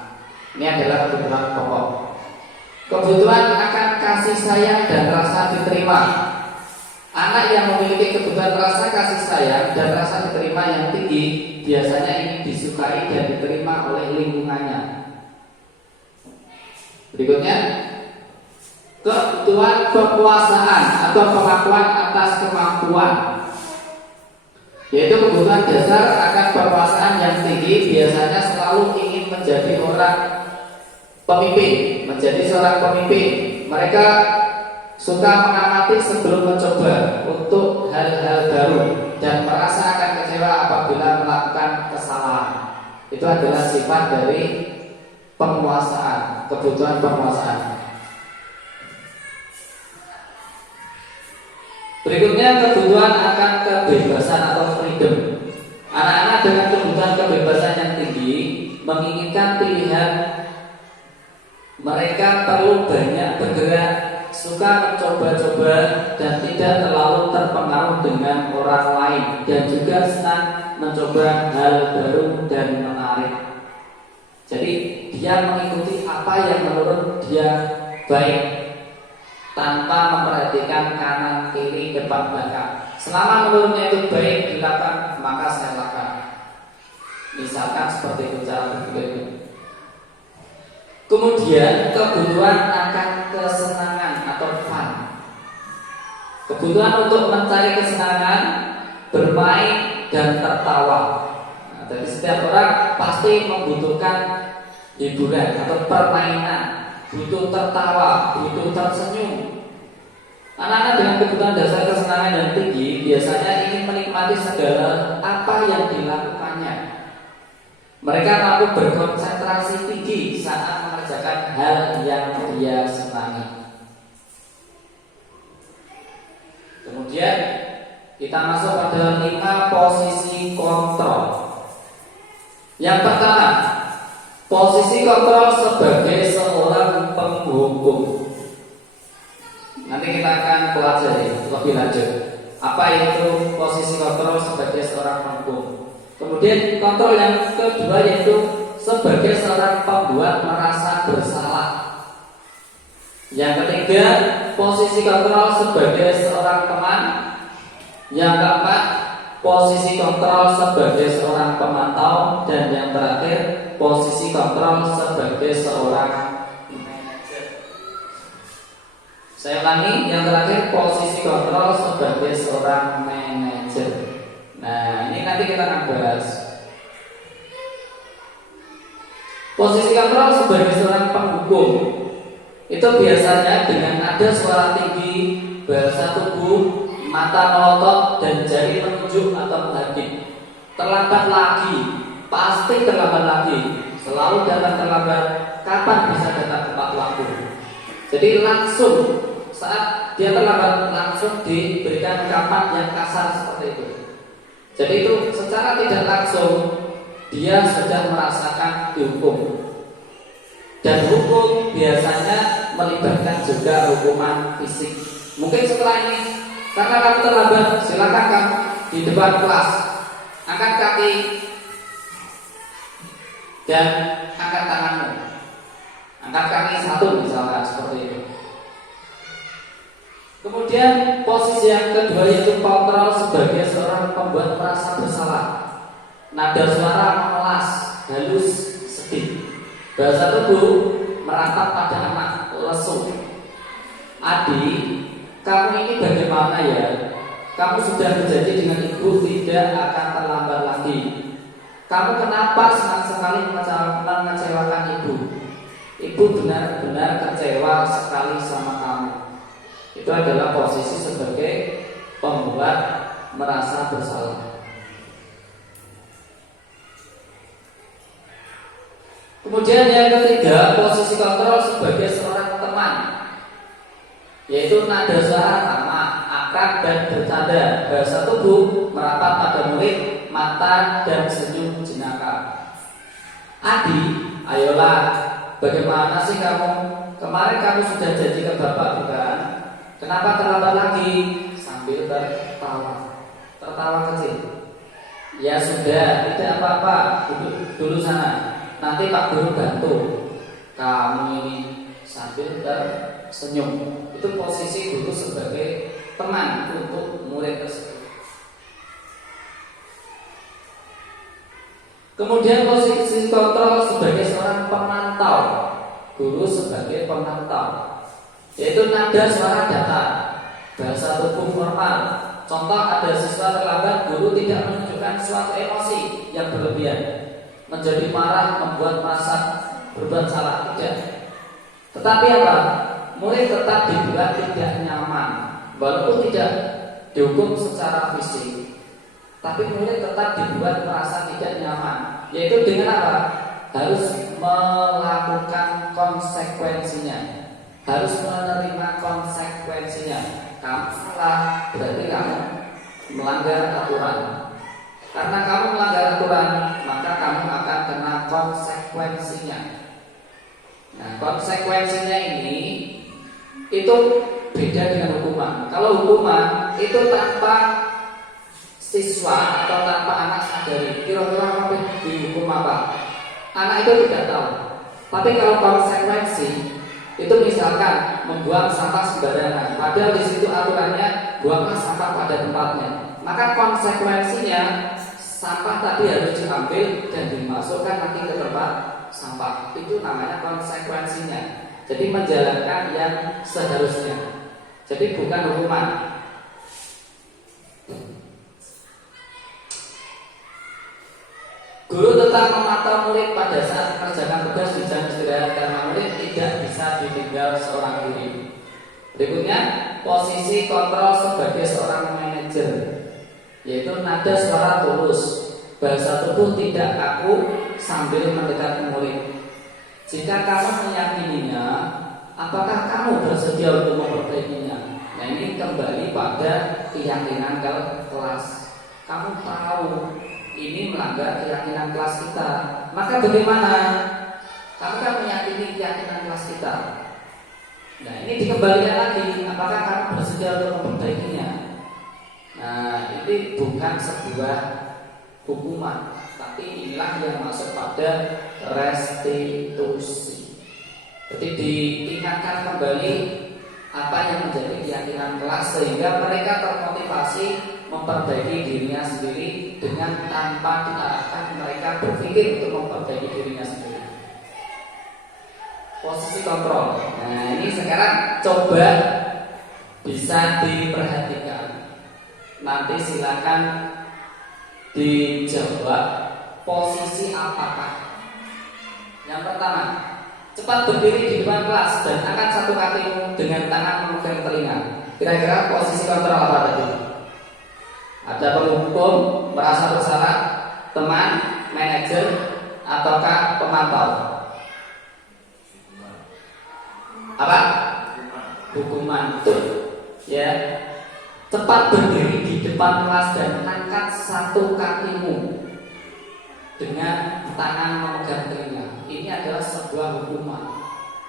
Ini adalah kebutuhan pokok. Kebutuhan akan kasih sayang dan rasa diterima. Anak yang memiliki kebutuhan rasa kasih sayang dan rasa diterima yang tinggi biasanya ingin disukai dan diterima oleh lingkungannya. Berikutnya, kebutuhan kekuasaan atau pengakuan atas kemampuan, yaitu kebutuhan dasar akan kekuasaan yang tinggi biasanya selalu ingin menjadi orang pemimpin, menjadi seorang pemimpin. Mereka suka mengamati sebelum mencoba untuk hal-hal baru dan merasa akan kecewa apabila melakukan kesalahan. Itu adalah sifat dari penguasaan, kebutuhan penguasaan. Berikutnya, kebutuhan akan kebebasan atau freedom. Anak-anak dengan kebutuhan kebebasan yang tinggi menginginkan pilihan. Mereka perlu banyak bergerak, suka mencoba-coba, dan tidak terlalu terpengaruh dengan orang lain, dan juga senang mencoba hal baru dan menarik. Jadi dia mengikuti apa yang menurut dia baik tanpa memperhatikan kanan, kiri, depan, belakang. Selama menurutnya itu baik dilakukan, maka saya lakukan. Misalkan seperti itu cara berpikirnya. Kemudian kebutuhan akan kesenangan atau fun. Kebutuhan untuk mencari kesenangan, bermain dan tertawa. Jadi setiap orang pasti membutuhkan hiburan atau permainan, butuh tertawa, butuh tersenyum. Anak-anak dengan kebutuhan dasar kesenangan yang tinggi biasanya ingin menikmati segala apa yang dilakukannya. Mereka mampu berkonsentrasi tinggi saat mengerjakan hal yang dia senangi. Kemudian kita masuk pada 5 posisi kontrol. Yang pertama, posisi kontrol sebagai seorang penghukum. Nanti kita akan pelajari lebih lanjut apa itu posisi kontrol sebagai seorang penghukum. Kemudian kontrol yang kedua yaitu sebagai seorang pembuat merasa bersalah. Yang ketiga, posisi kontrol sebagai seorang teman. Yang keempat, posisi kontrol sebagai seorang pemantau. Dan yang terakhir, posisi kontrol sebagai seorang manajer. Saya ulangi, yang terakhir posisi kontrol sebagai seorang manajer. Nah, ini nanti kita akan bahas. Posisi kontrol sebagai seorang penghukum itu biasanya dengan ada suara tinggi, bahasa tubuh, mata melotot, dan jari menunjuk atau menghadap. Terlambat lagi, pasti terlambat lagi. Selalu datang terlambat. Kapan bisa datang tepat waktu? Jadi langsung saat dia terlambat langsung diberikan ungkapan yang kasar seperti itu. Jadi itu secara tidak langsung dia sudah merasakan dihukum. Dan hukum biasanya melibatkan juga hukuman fisik. Mungkin setelah ini, karena kamu terlambat, silakan kamu di depan kelas angkat kaki dan angkat tanganmu. Angkat kaki satu misalkan seperti itu. Kemudian posisi yang kedua yaitu kontrol sebagai seorang pembuat merasa bersalah. Nada suara memelas, halus, sedih. Bahasa tubuh meratap pada anak, lesu. Adik, kamu ini bagaimana ya? Kamu sudah berjanji dengan ibu tidak akan terlambat lagi. Kamu kenapa senang sekali mengecewakan ibu? ibu benar-benar kecewa sekali sama kamu. Itu adalah posisi sebagai pembuat merasa bersalah. Kemudian yang ketiga, posisi kontrol sebagai seorang teman, yaitu nada suara sama, akrab dan bercanda, bahasa tubuh merapat pada murid, mata dan senyum jenaka. Adi, ayolah, bagaimana sih kamu? Kemarin kamu sudah janji ke bapak bukan? Kenapa terlambat lagi? Sambil tertawa kecil. Ya sudah, tidak apa-apa, duduk dulu sana. Nanti Pak Guru bantu. Kamu ini, sambil tersenyum. Itu posisi guru sebagai teman untuk murid tersebut. Kemudian posisi kontrol sebagai seorang pemantau. Guru sebagai pemantau, yaitu nada suara datar, bahasa tubuh formal. Contoh, ada siswa terlambat, guru tidak menunjukkan suatu emosi yang berlebihan, menjadi marah, membuat merasa berbuat salah, tidak. Tetapi apa? Murid tetap dibuat tidak nyaman, walaupun tidak dihukum secara fisik, tapi murid tetap dibuat merasa tidak nyaman, yaitu dengan apa? Harus melakukan konsekuensinya, harus menerima konsekuensinya. Kamu salah, berarti kamu melanggar aturan. Karena kamu melanggar aturan, maka kamu akan kena konsekuensinya. Nah, konsekuensinya ini itu beda dengan hukuman. Kalau hukuman itu tanpa siswa atau tanpa anak sadari, kira-kira kamu dihukum apa? Anak itu tidak tahu. Tapi kalau konsekuensi itu misalkan membuang sampah sembarangan, padahal di situ aturannya buanglah sampah pada tempatnya, maka konsekuensinya sampah tadi harus diambil dan dimasukkan lagi ke tempat sampah. Itu namanya konsekuensinya. Jadi menjalankan yang seharusnya. Jadi bukan hukuman. Guru tetap memantau murid pada saat mengerjakan tugas di jam istirahat karena murid tidak bisa ditinggal seorang diri. Berikutnya, posisi kontrol sebagai seorang manajer, yaitu nada suara tulus, bahasa tubuh tidak kaku sambil mendekat ke murid. Jika kamu meyakininya, apakah kamu bersedia untuk memperbaikinya? Nah, ini kembali pada keyakinan kelas. Kamu tahu ini melanggar keyakinan kelas kita, maka bagaimana? Kamu kan meyakini keyakinan kelas kita. Nah, ini dikembalikan lagi, apakah kamu bersedia untuk memperbaikinya? Nah, ini bukan sebuah hukuman, tapi inilah yang masuk pada restitusi. Jadi diingatkan kembali apa yang menjadi keyakinan kelas sehingga mereka termotivasi memperbaiki dirinya sendiri dengan tanpa diarahkan mereka berpikir untuk memperbaiki dirinya sendiri. Posisi kontrol. Nah, ini sekarang coba bisa diperhatikan. Nanti silakan dijawab posisi apakah. Yang pertama, cepat berdiri di depan kelas dan angkat satu kakimu dengan tangan memegang telinga. Kira-kira posisi kontrol apa tadi? Ada penghukum, merasa bersalah, teman, manajer, ataukah pemantau? Apa? Hukuman. Ya. Cepat berdiri di depan kelas dan angkat satu kakimu dengan tangan memegang telinga. Ini adalah sebuah hukuman.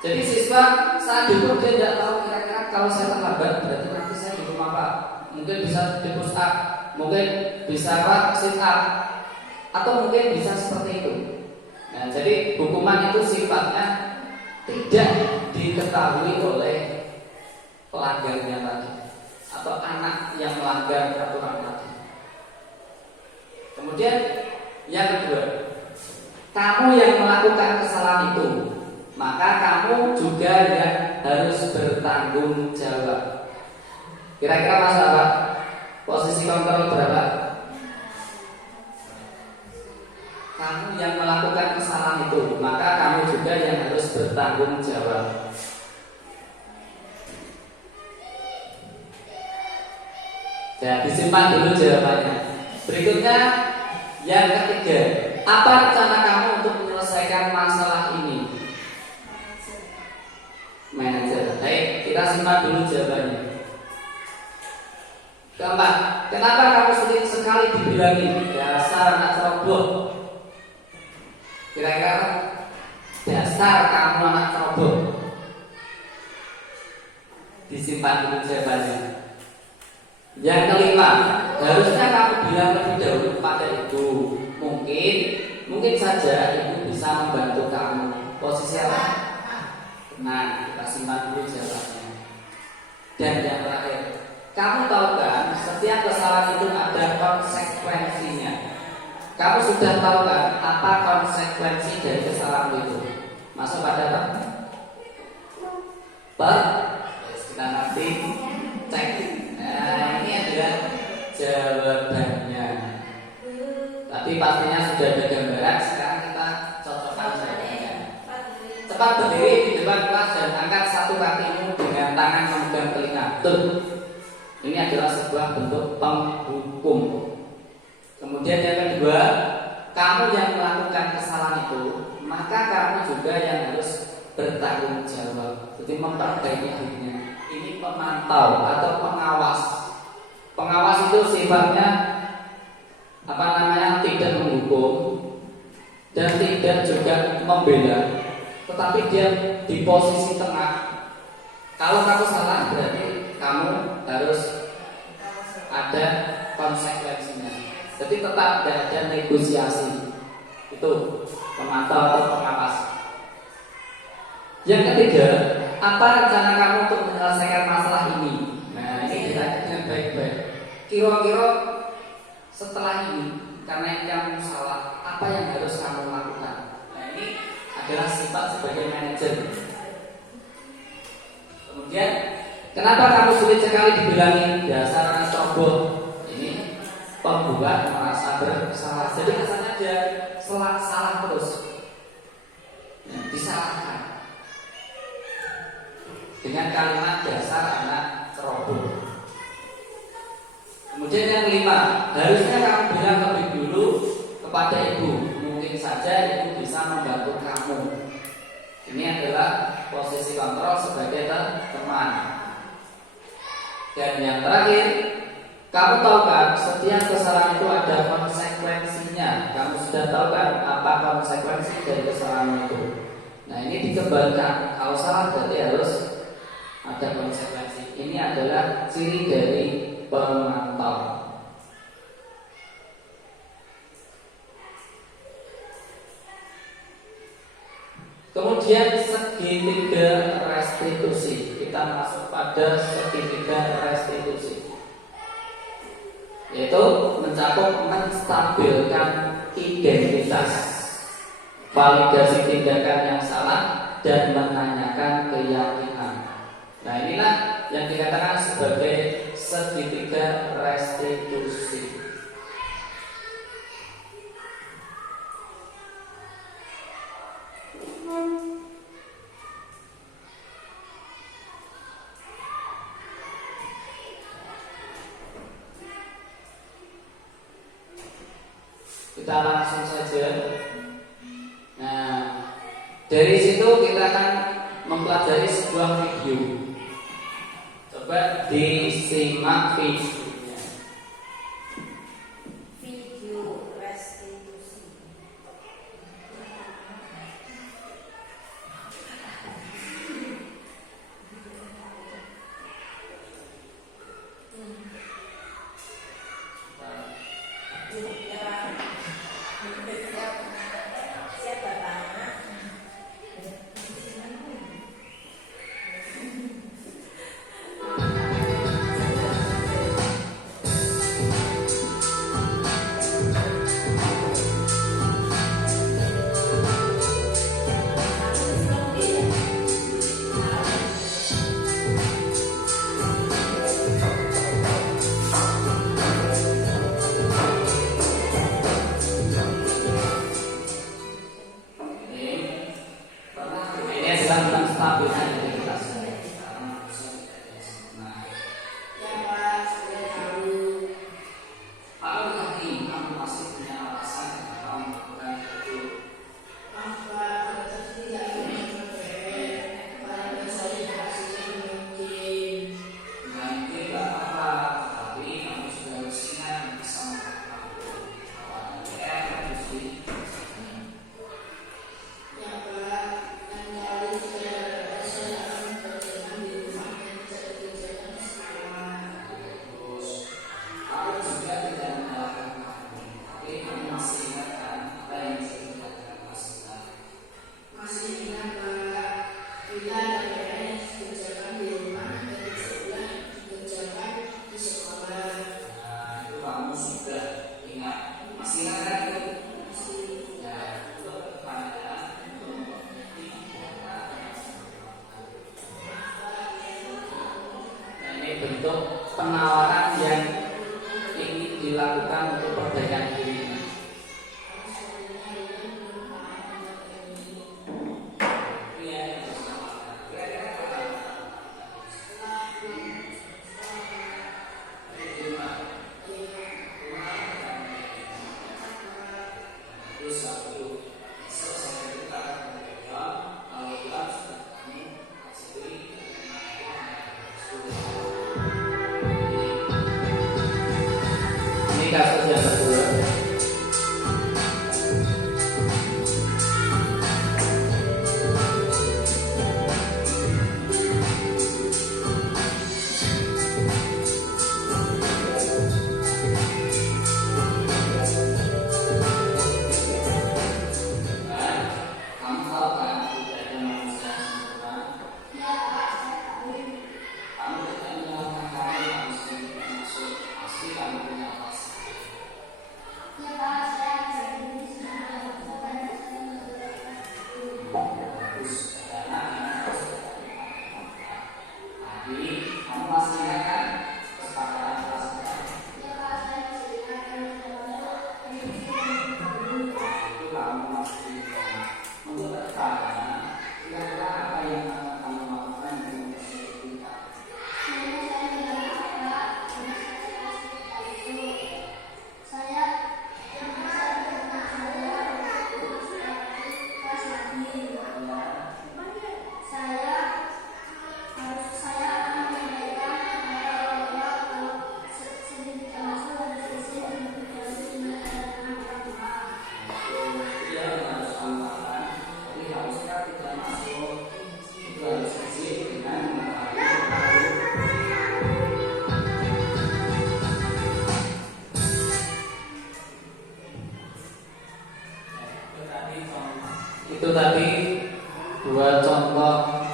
Jadi siswa saat dihukum dia tidak tahu kira-kira kalau saya terlambat berarti nanti saya dihukum apa? Mungkin bisa di push up, mungkin bisa apa? Sit up, atau mungkin bisa seperti itu. Nah, jadi hukuman itu sifatnya tidak diketahui oleh pelanggarnya tadi atau anak yang melanggar aturan tadi. Kemudian yang kedua, kamu yang melakukan kesalahan itu, maka kamu juga yang harus bertanggung jawab. Kira-kira masuk apa? Posisi kontrol berapa? Kamu yang melakukan kesalahan itu, maka kamu juga yang harus bertanggung jawab. Ya, disimpan dulu jawabannya. Berikutnya yang ketiga, apa rencana kamu untuk menyelesaikan masalah ini? Manajer. Baik, kita simpan dulu jawabannya. Keempat, kenapa kamu sering sekali dibilangin dasar anak ceroboh? Kira-kira dasar kamu anak ceroboh. Disimpan dulu jawabannya. Yang kelima, harusnya kamu bilang lebih dahulu kepada ibu. Mungkin saja ibu bisa membantu kamu. Posisi apa? Nah, kita simpan dulu jawabannya. Dan yang terakhir, kamu tahu kan, setiap kesalahan itu ada konsekuensinya. Kamu sudah tahu kan apa konsekuensi dari kesalahan itu? Masuk pada apa? Kita nanti cek. Nah, ini adalah jawabannya. Tapi pastinya sudah ada gambaran. Sekarang kita cocokkan jawabannya. Cepat berdiri di depan kelas dan angkat satu kakimu dengan tangan memegang telinga. Tuh. Ini adalah sebuah bentuk penghukum. Kemudian yang kedua, kamu yang melakukan kesalahan itu, maka kamu juga yang harus bertanggung jawab. Jadi memperbaiki dirinya. Ini pemantau atau pengawas. Pengawas itu sifatnya tidak menghukum dan tidak juga membela, tetapi dia di posisi tengah. Kalau kamu salah berarti kamu harus ada konsekuensinya. Jadi tetap ada negosiasi. Itu pemantau atau pengawas. Yang ketiga, apa rencana kamu untuk menyelesaikan masalah ini? Nah, ini ditanya dengan baik-baik. Kira-kira setelah ini, karena ini kamu salah, apa yang harus kamu lakukan? Nah, ini adalah sifat sebagai manajer. Kemudian, kenapa kamu sulit sekali dibilangin dasar anak ceroboh? Ini pembuat merasa bersalah. Jadi kesannya dia salah terus, disalahkan dengan kalimat dasar anak ceroboh. Kemudian yang kelima, harusnya kamu bilang lebih dulu kepada ibu. Mungkin saja ibu bisa membantu kamu. Ini adalah posisi kontrol sebagai teman. Dan yang terakhir, kamu tahu kan setiap kesalahan itu ada konsekuensinya. Kamu sudah tahu kan apa konsekuensi dari kesalahan itu. Nah, ini dikembangkan. Kalau salah berarti harus ada konsekuensi. Ini adalah ciri dari pemantau. Kemudian segitiga restitusi. Kita masuk pada segitiga restitusi, yaitu mencakup menstabilkan identitas, validasi tindakan yang salah, dan menanyakan keyakinan. Nah, inilah yang dikatakan sebagai segitiga restitusi. Kita langsung saja. Nah, dari situ kita akan mempelajari sebuah video. Coba disimak videonya. Video restitusi. Siapa Pak? Silakan itu. Ya, untuk pertanyaan nah, ini bentuk penawaran yang ingin dilakukan untuk perbaikan diri. Ini kasus yang kedua. Kamu tahu kan tidak ada manusia yang sempurna. Kamu tidak menyalahkan kamu harus masuk. Pasti kamu punya alasan. Bagus, karena tapi kamu masih ingat kan kesepakatan kelas kita? Itu kamu masih ingat. Untuk bertanya, kira-kira apa yang akan kamu lakukan dengan kita? Itu tadi dua contoh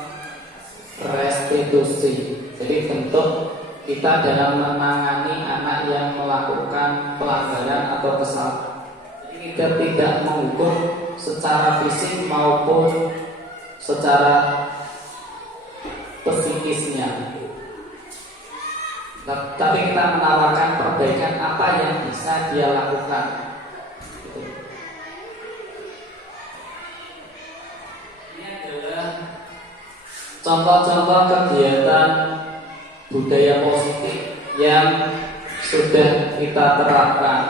restitusi. Jadi bentuk kita dalam menangani anak yang melakukan pelanggaran atau kesalahan. Jadi kita tidak menghukum secara fisik maupun secara psikisnya. Tapi kita menawarkan perbaikan apa yang bisa dia lakukan. Contoh-contoh kegiatan budaya positif yang sudah kita terapkan,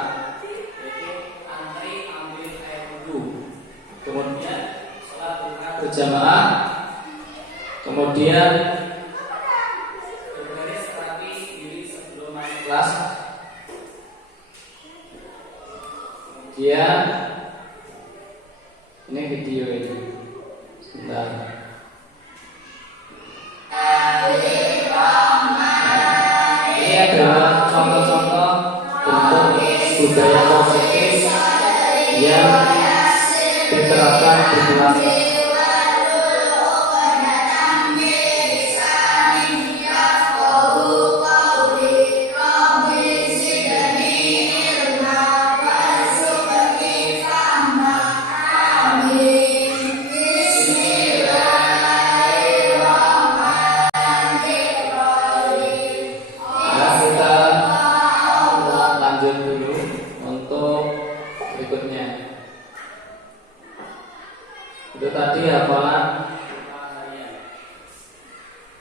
yaitu antri ambil air wudhu, kemudian sholat duha berjamaah, kemudian berbaris rapi diri sebelum masuk kelas, kemudian ini video ini, sebentar. Ini adalah contoh-contoh bentuk budaya positif yang diterapkan di kelas. Itu tadi hafalan.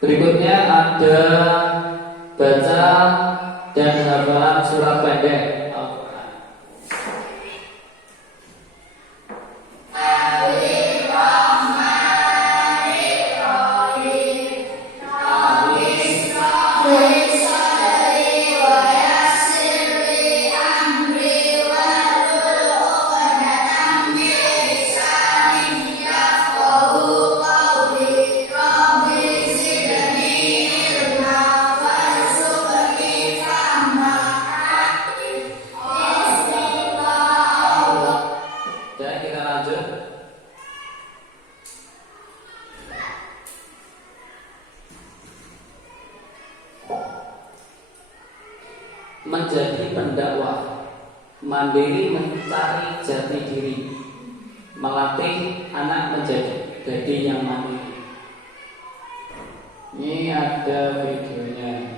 Berikutnya ada baca dan hafalan surat pendek Al-Quran. mandiri mencari jati diri, melatih anak menjadi pribadi yang mandiri. Ini ada videonya.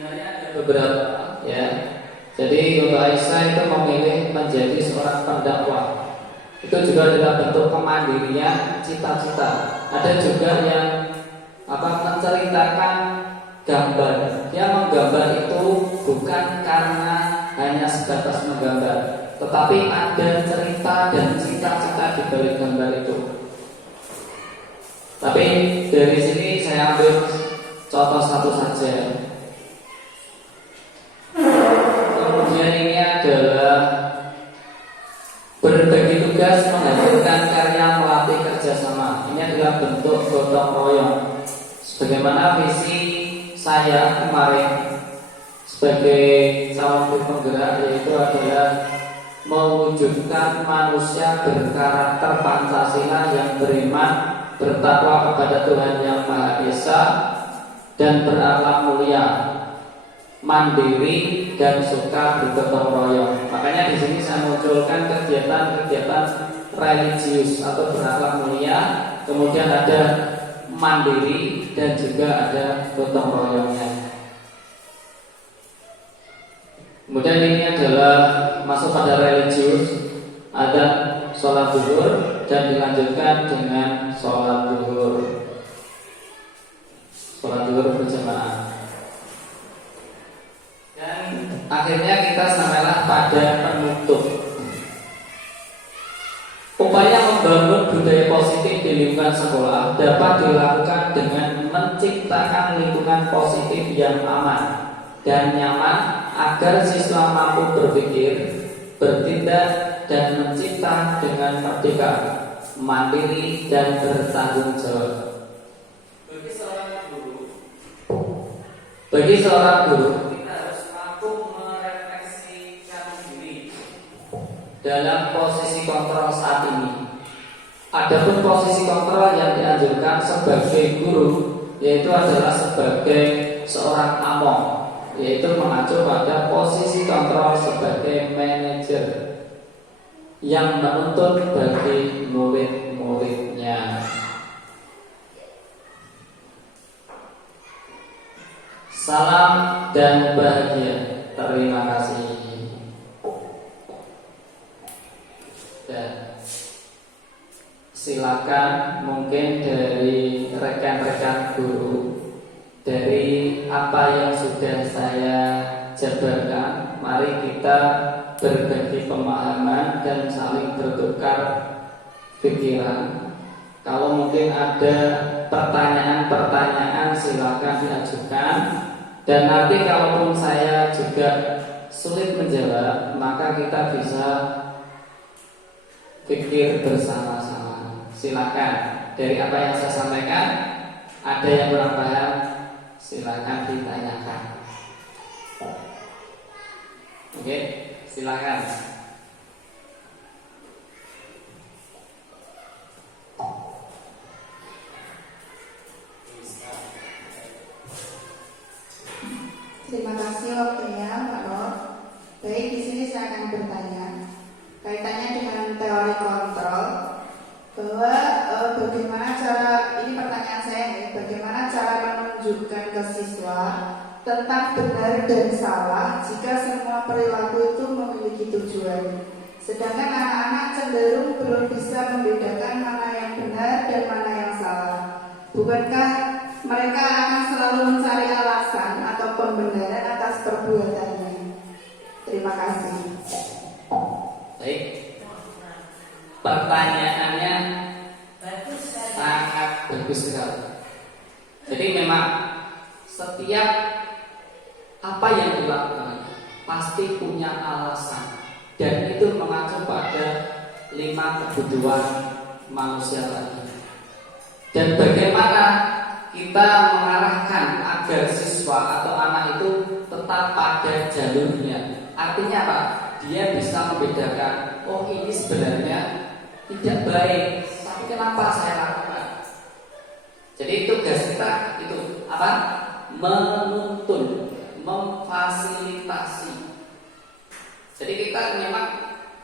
Sebenarnya ada beberapa ya. Jadi untuk Aisyah itu memilih menjadi seorang pendakwah. Itu juga adalah bentuk kemandirian cita-cita. Ada juga yang menceritakan gambar. Dia menggambar itu bukan karena hanya sebatas menggambar, tetapi ada cerita dan cita-cita di balik gambar itu. Tapi dari sini saya ambil contoh satu saja. Kemudian ini adalah berbagi tugas menghasilkan karya melatih kerjasama. Ini adalah bentuk gotong royong. Sebagaimana visi saya kemarin sebagai calon penggerak, yaitu adalah mewujudkan manusia berkarakter Pancasila yang beriman, bertakwa kepada Tuhan Yang Maha Esa, dan berakhlak mulia, mandiri dan suka bergotong royong. Makanya di sini saya munculkan kegiatan-kegiatan religius atau berakhlak mulia, kemudian ada mandiri dan juga ada gotong royongnya. Kemudian ini adalah masuk pada religius, ada sholat zuhur dan dilanjutkan dengan sholat zuhur. Sholat zuhur berjamaah. Dan akhirnya kita sampailah pada penutup. Upaya membangun budaya positif di lingkungan sekolah dapat dilakukan dengan menciptakan lingkungan positif yang aman dan nyaman agar siswa mampu berpikir, bertindak, dan mencipta dengan merdeka, mandiri, dan bertanggung jawab. Bagi seorang guru, kita harus mampu merefleksikan diri dalam posisi kontrol saat ini. Adapun posisi kontrol yang dianjurkan sebagai guru, yaitu adalah sebagai seorang among, yaitu mengacu pada posisi kontrol sebagai manajer yang menuntut bagi murid-muridnya. Salam dan bahagia. Terima kasih. Dan silakan mungkin dari rekan-rekan guru, dari apa yang sudah saya jabarkan, mari kita berbagi pemahaman dan saling bertukar pikiran. Kalau mungkin ada pertanyaan-pertanyaan silakan diajukan. Dan nanti kalaupun saya juga sulit menjawab, maka kita bisa pikir bersama-sama. Silakan. Dari apa yang saya sampaikan, ada yang kurang paham, silakan ditanyakan. Oke, silakan. Terima kasih waktunya, Pak Nur. Baik, di sini saya akan bertanya kaitannya dengan teori kontrol, bahwa bagaimana cara, ini pertanyaan saya nih, bagaimana cara menunjukkan ke siswa tentang benar dan salah jika semua perilaku itu memiliki tujuan, sedangkan anak-anak cenderung belum bisa membedakan mana yang benar dan mana yang salah. Bukankah mereka akan selalu mencari alasan atau pembenaran atas perbuatannya? Terima kasih. Baik, pertanyaannya Bagus sekali. sangat bagus sekali. Jadi memang setiap apa yang dilakukan pasti punya alasan, dan itu mengacu pada 5 kebutuhan manusia tadi. Dan bagaimana kita mengarahkan agar siswa atau anak itu tetap pada jalurnya. Artinya apa? Dia bisa membedakan, oh ini sebenarnya tidak baik, tapi kenapa saya lakukan? Jadi tugas kita itu apa? Menuntun, memfasilitasi. Jadi kita memang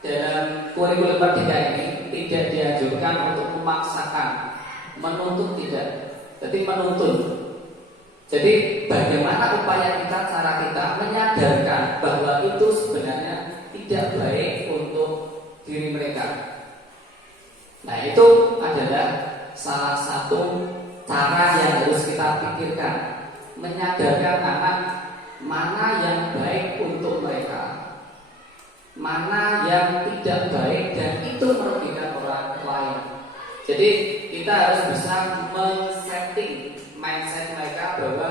dalam kurikulum merdeka ini tidak dianjurkan untuk memaksakan, menuntut tidak, tapi menuntun. Jadi bagaimana upaya kita, cara kita menyadarkan bahwa itu sebenarnya tidak baik untuk diri mereka. Nah, itu adalah salah satu cara yang harus kita pikirkan, menyadarkan anak mana yang baik untuk mereka, mana yang tidak baik dan itu merugikan orang lain. Jadi kita harus bisa men-setting mindset mereka bahwa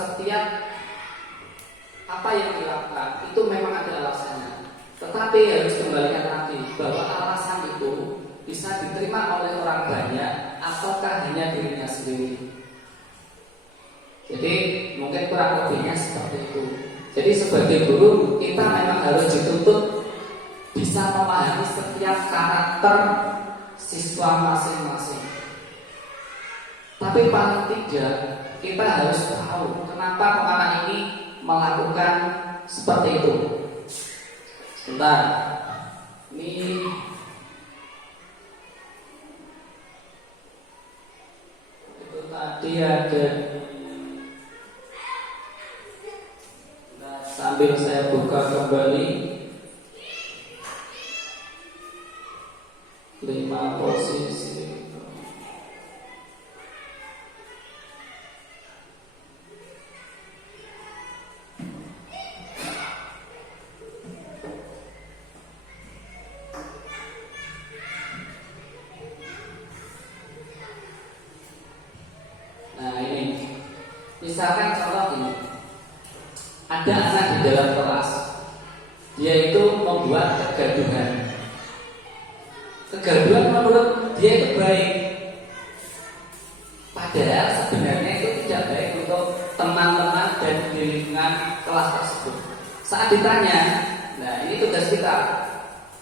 setiap apa yang dilakukan itu memang ada alasannya. Tetapi harus kembalikan lagi bahwa alasan itu bisa diterima oleh orang banyak ataukah hanya dirinya sendiri. Jadi mungkin kurang lebihnya seperti itu. Jadi sebagai guru kita memang harus dituntut bisa memahami setiap karakter siswa masing-masing. Tapi paling tidak kita harus tahu kenapa anak ini melakukan seperti itu. Sebentar, ini itu tadi ada. Nah, sambil saya buka kembali 5 posisi. Nah ini, misalkan contoh ini, ada anak di dalam kelas, dia itu membuat kegaduhan. Kegaduhan menurut dia itu baik, padahal sebenarnya itu tidak baik untuk teman-teman dan di lingkungan kelas tersebut. Saat ditanya, nah ini tugas kita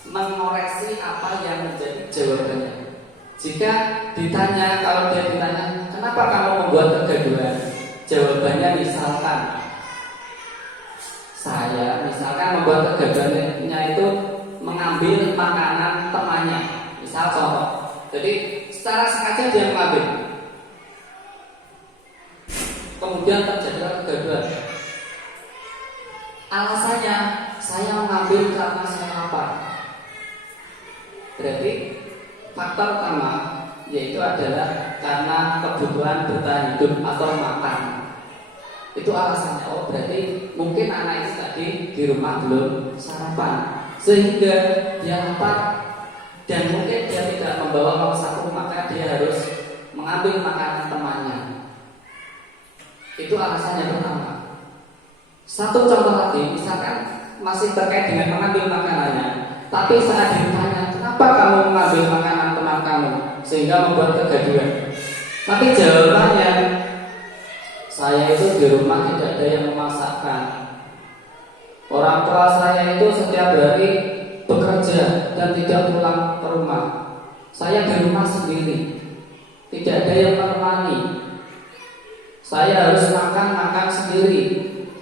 mengoreksi apa yang menjadi jawabannya. Jika ditanya, kalau dia ditanya, kenapa kamu membuat kegaduhan? Jawabannya misalkan, saya misalkan membuat kegaduhannya itu mengambil makanan temannya. Misal contoh, jadi secara sengaja dia mengambil, kemudian terjadi kegaduhan. Alasannya, saya mengambil karena saya lapar. Berarti faktor utama yaitu adalah karena kebutuhan bertahan hidup atau makan. Itu alasannya. Oh berarti mungkin anak itu tadi di rumah belum sarapan sehingga dia lapar dan mungkin dia tidak membawa kaos saku, maka dia harus mengambil makanan temannya. Itu alasannya pertama. Satu contoh lagi, misalkan masih terkait dengan mengambil makanannya, tapi saat ditanya, kenapa kamu mengambil makanan teman kamu sehingga membuat kegaduhan? Tapi jawabannya, saya itu di rumah tidak ada yang memasakkan. Orang tua saya itu setiap hari bekerja dan tidak pulang ke rumah. Saya di rumah sendiri, tidak ada yang menemani. Saya harus makan sendiri,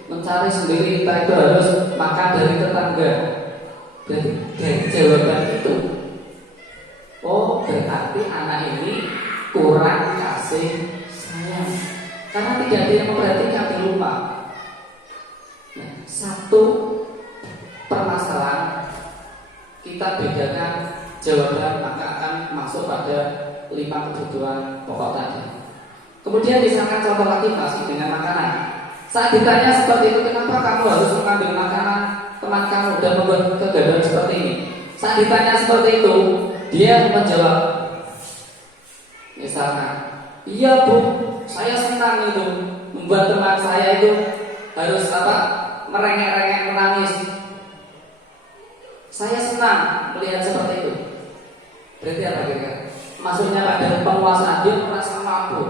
mencari sendiri, entah itu harus makan dari tetangga. Jadi dari jawaban itu, oh berarti anak ini kurang kasih sayang karena tidak ada yang memperhatikan di rumah. Nah, satu permasalahan kita bedakan jawaban, maka akan masuk pada 5 kebutuhan pokok tadi. Kemudian misalkan contoh lagi masih dengan makanan. Saat ditanya seperti itu, kenapa kamu harus mengambil makanan teman kamu dan membuat kegaduhan seperti ini. Saat ditanya seperti itu, dia menjawab, misalkan, iya bu, saya senang itu membuat teman saya itu harus merengek-rengek menangis. Saya senang melihat seperti itu. Berarti apa kira-kira? Maksudnya pada penguasaan, dia merasa mampu,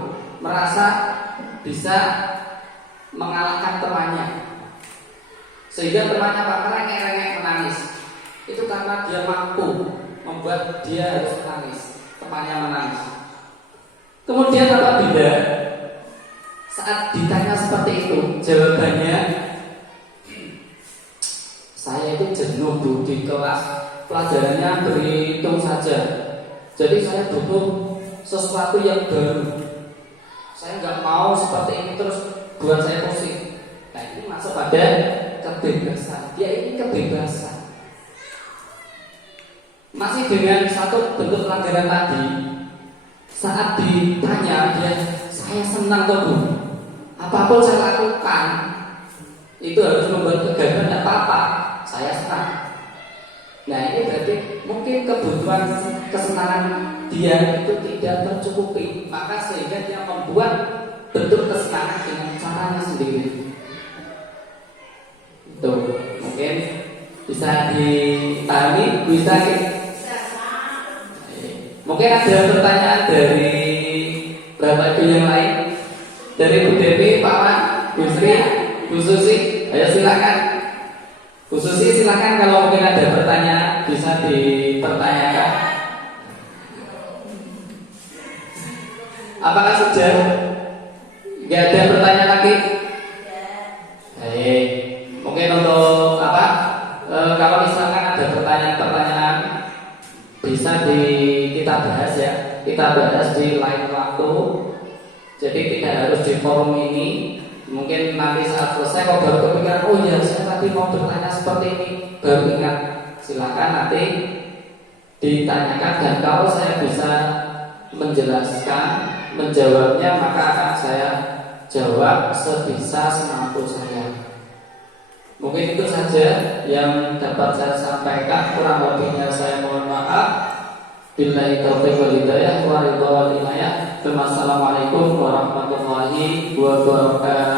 merasa bisa mengalahkan temannya, sehingga temannya merengek-rengek menangis. Itu karena dia mampu membuat dia harus menangis, temannya menangis. Kemudian apabila saat ditanya seperti itu, jawabannya, saya itu jenuh bu, di kelas pelajarannya berhitung saja, jadi saya butuh sesuatu yang baru. Saya nggak mau seperti ini terus buat saya pusing. Nah ini masuk pada kebebasan. Dia ini kebebasan. Masih dengan satu bentuk pelanggaran tadi. Saat ditanya dia, saya senang kok bu, apapun saya lakukan itu harus membuat kegaduhan, tidak apa-apa, saya senang. Nah ini berarti mungkin kebutuhan kesenangan dia itu tidak tercukupi, maka sehingga dia membuat bentuk kesenangan dengan caranya sendiri. Itu mungkin bisa dipahami, bisa. Mungkin ada pertanyaan dari Bapak Ibu yang lain, dari Bu Dewi, Pak Man, Bu Sri, Bu Susi, ayo silakan. Bu Susi silakan, kalau mungkin ada pertanyaan bisa dipertanyakan. Apakah sudah? Nggak ada pertanyaan lagi? Baik. Mungkin untuk kalau misalkan ada pertanyaan-pertanyaan bisa kita bahas ya. Kita bahas di lain waktu. Jadi tidak harus di forum ini. Mungkin nanti saat selesai kalau baru kepikiran, oh ya saya tadi mau bertanya seperti ini, baru ingat, silakan nanti ditanyakan, dan kalau saya bisa menjelaskan, menjawabnya, maka akan saya jawab sebisa semampu saya. Mungkin itu saja yang dapat saya sampaikan, kurang lebihnya saya mohon maaf. Billahi taufiq wal hidayah wa ridha wal inayah. Assalamualaikum warahmatullahi wabarakatuh.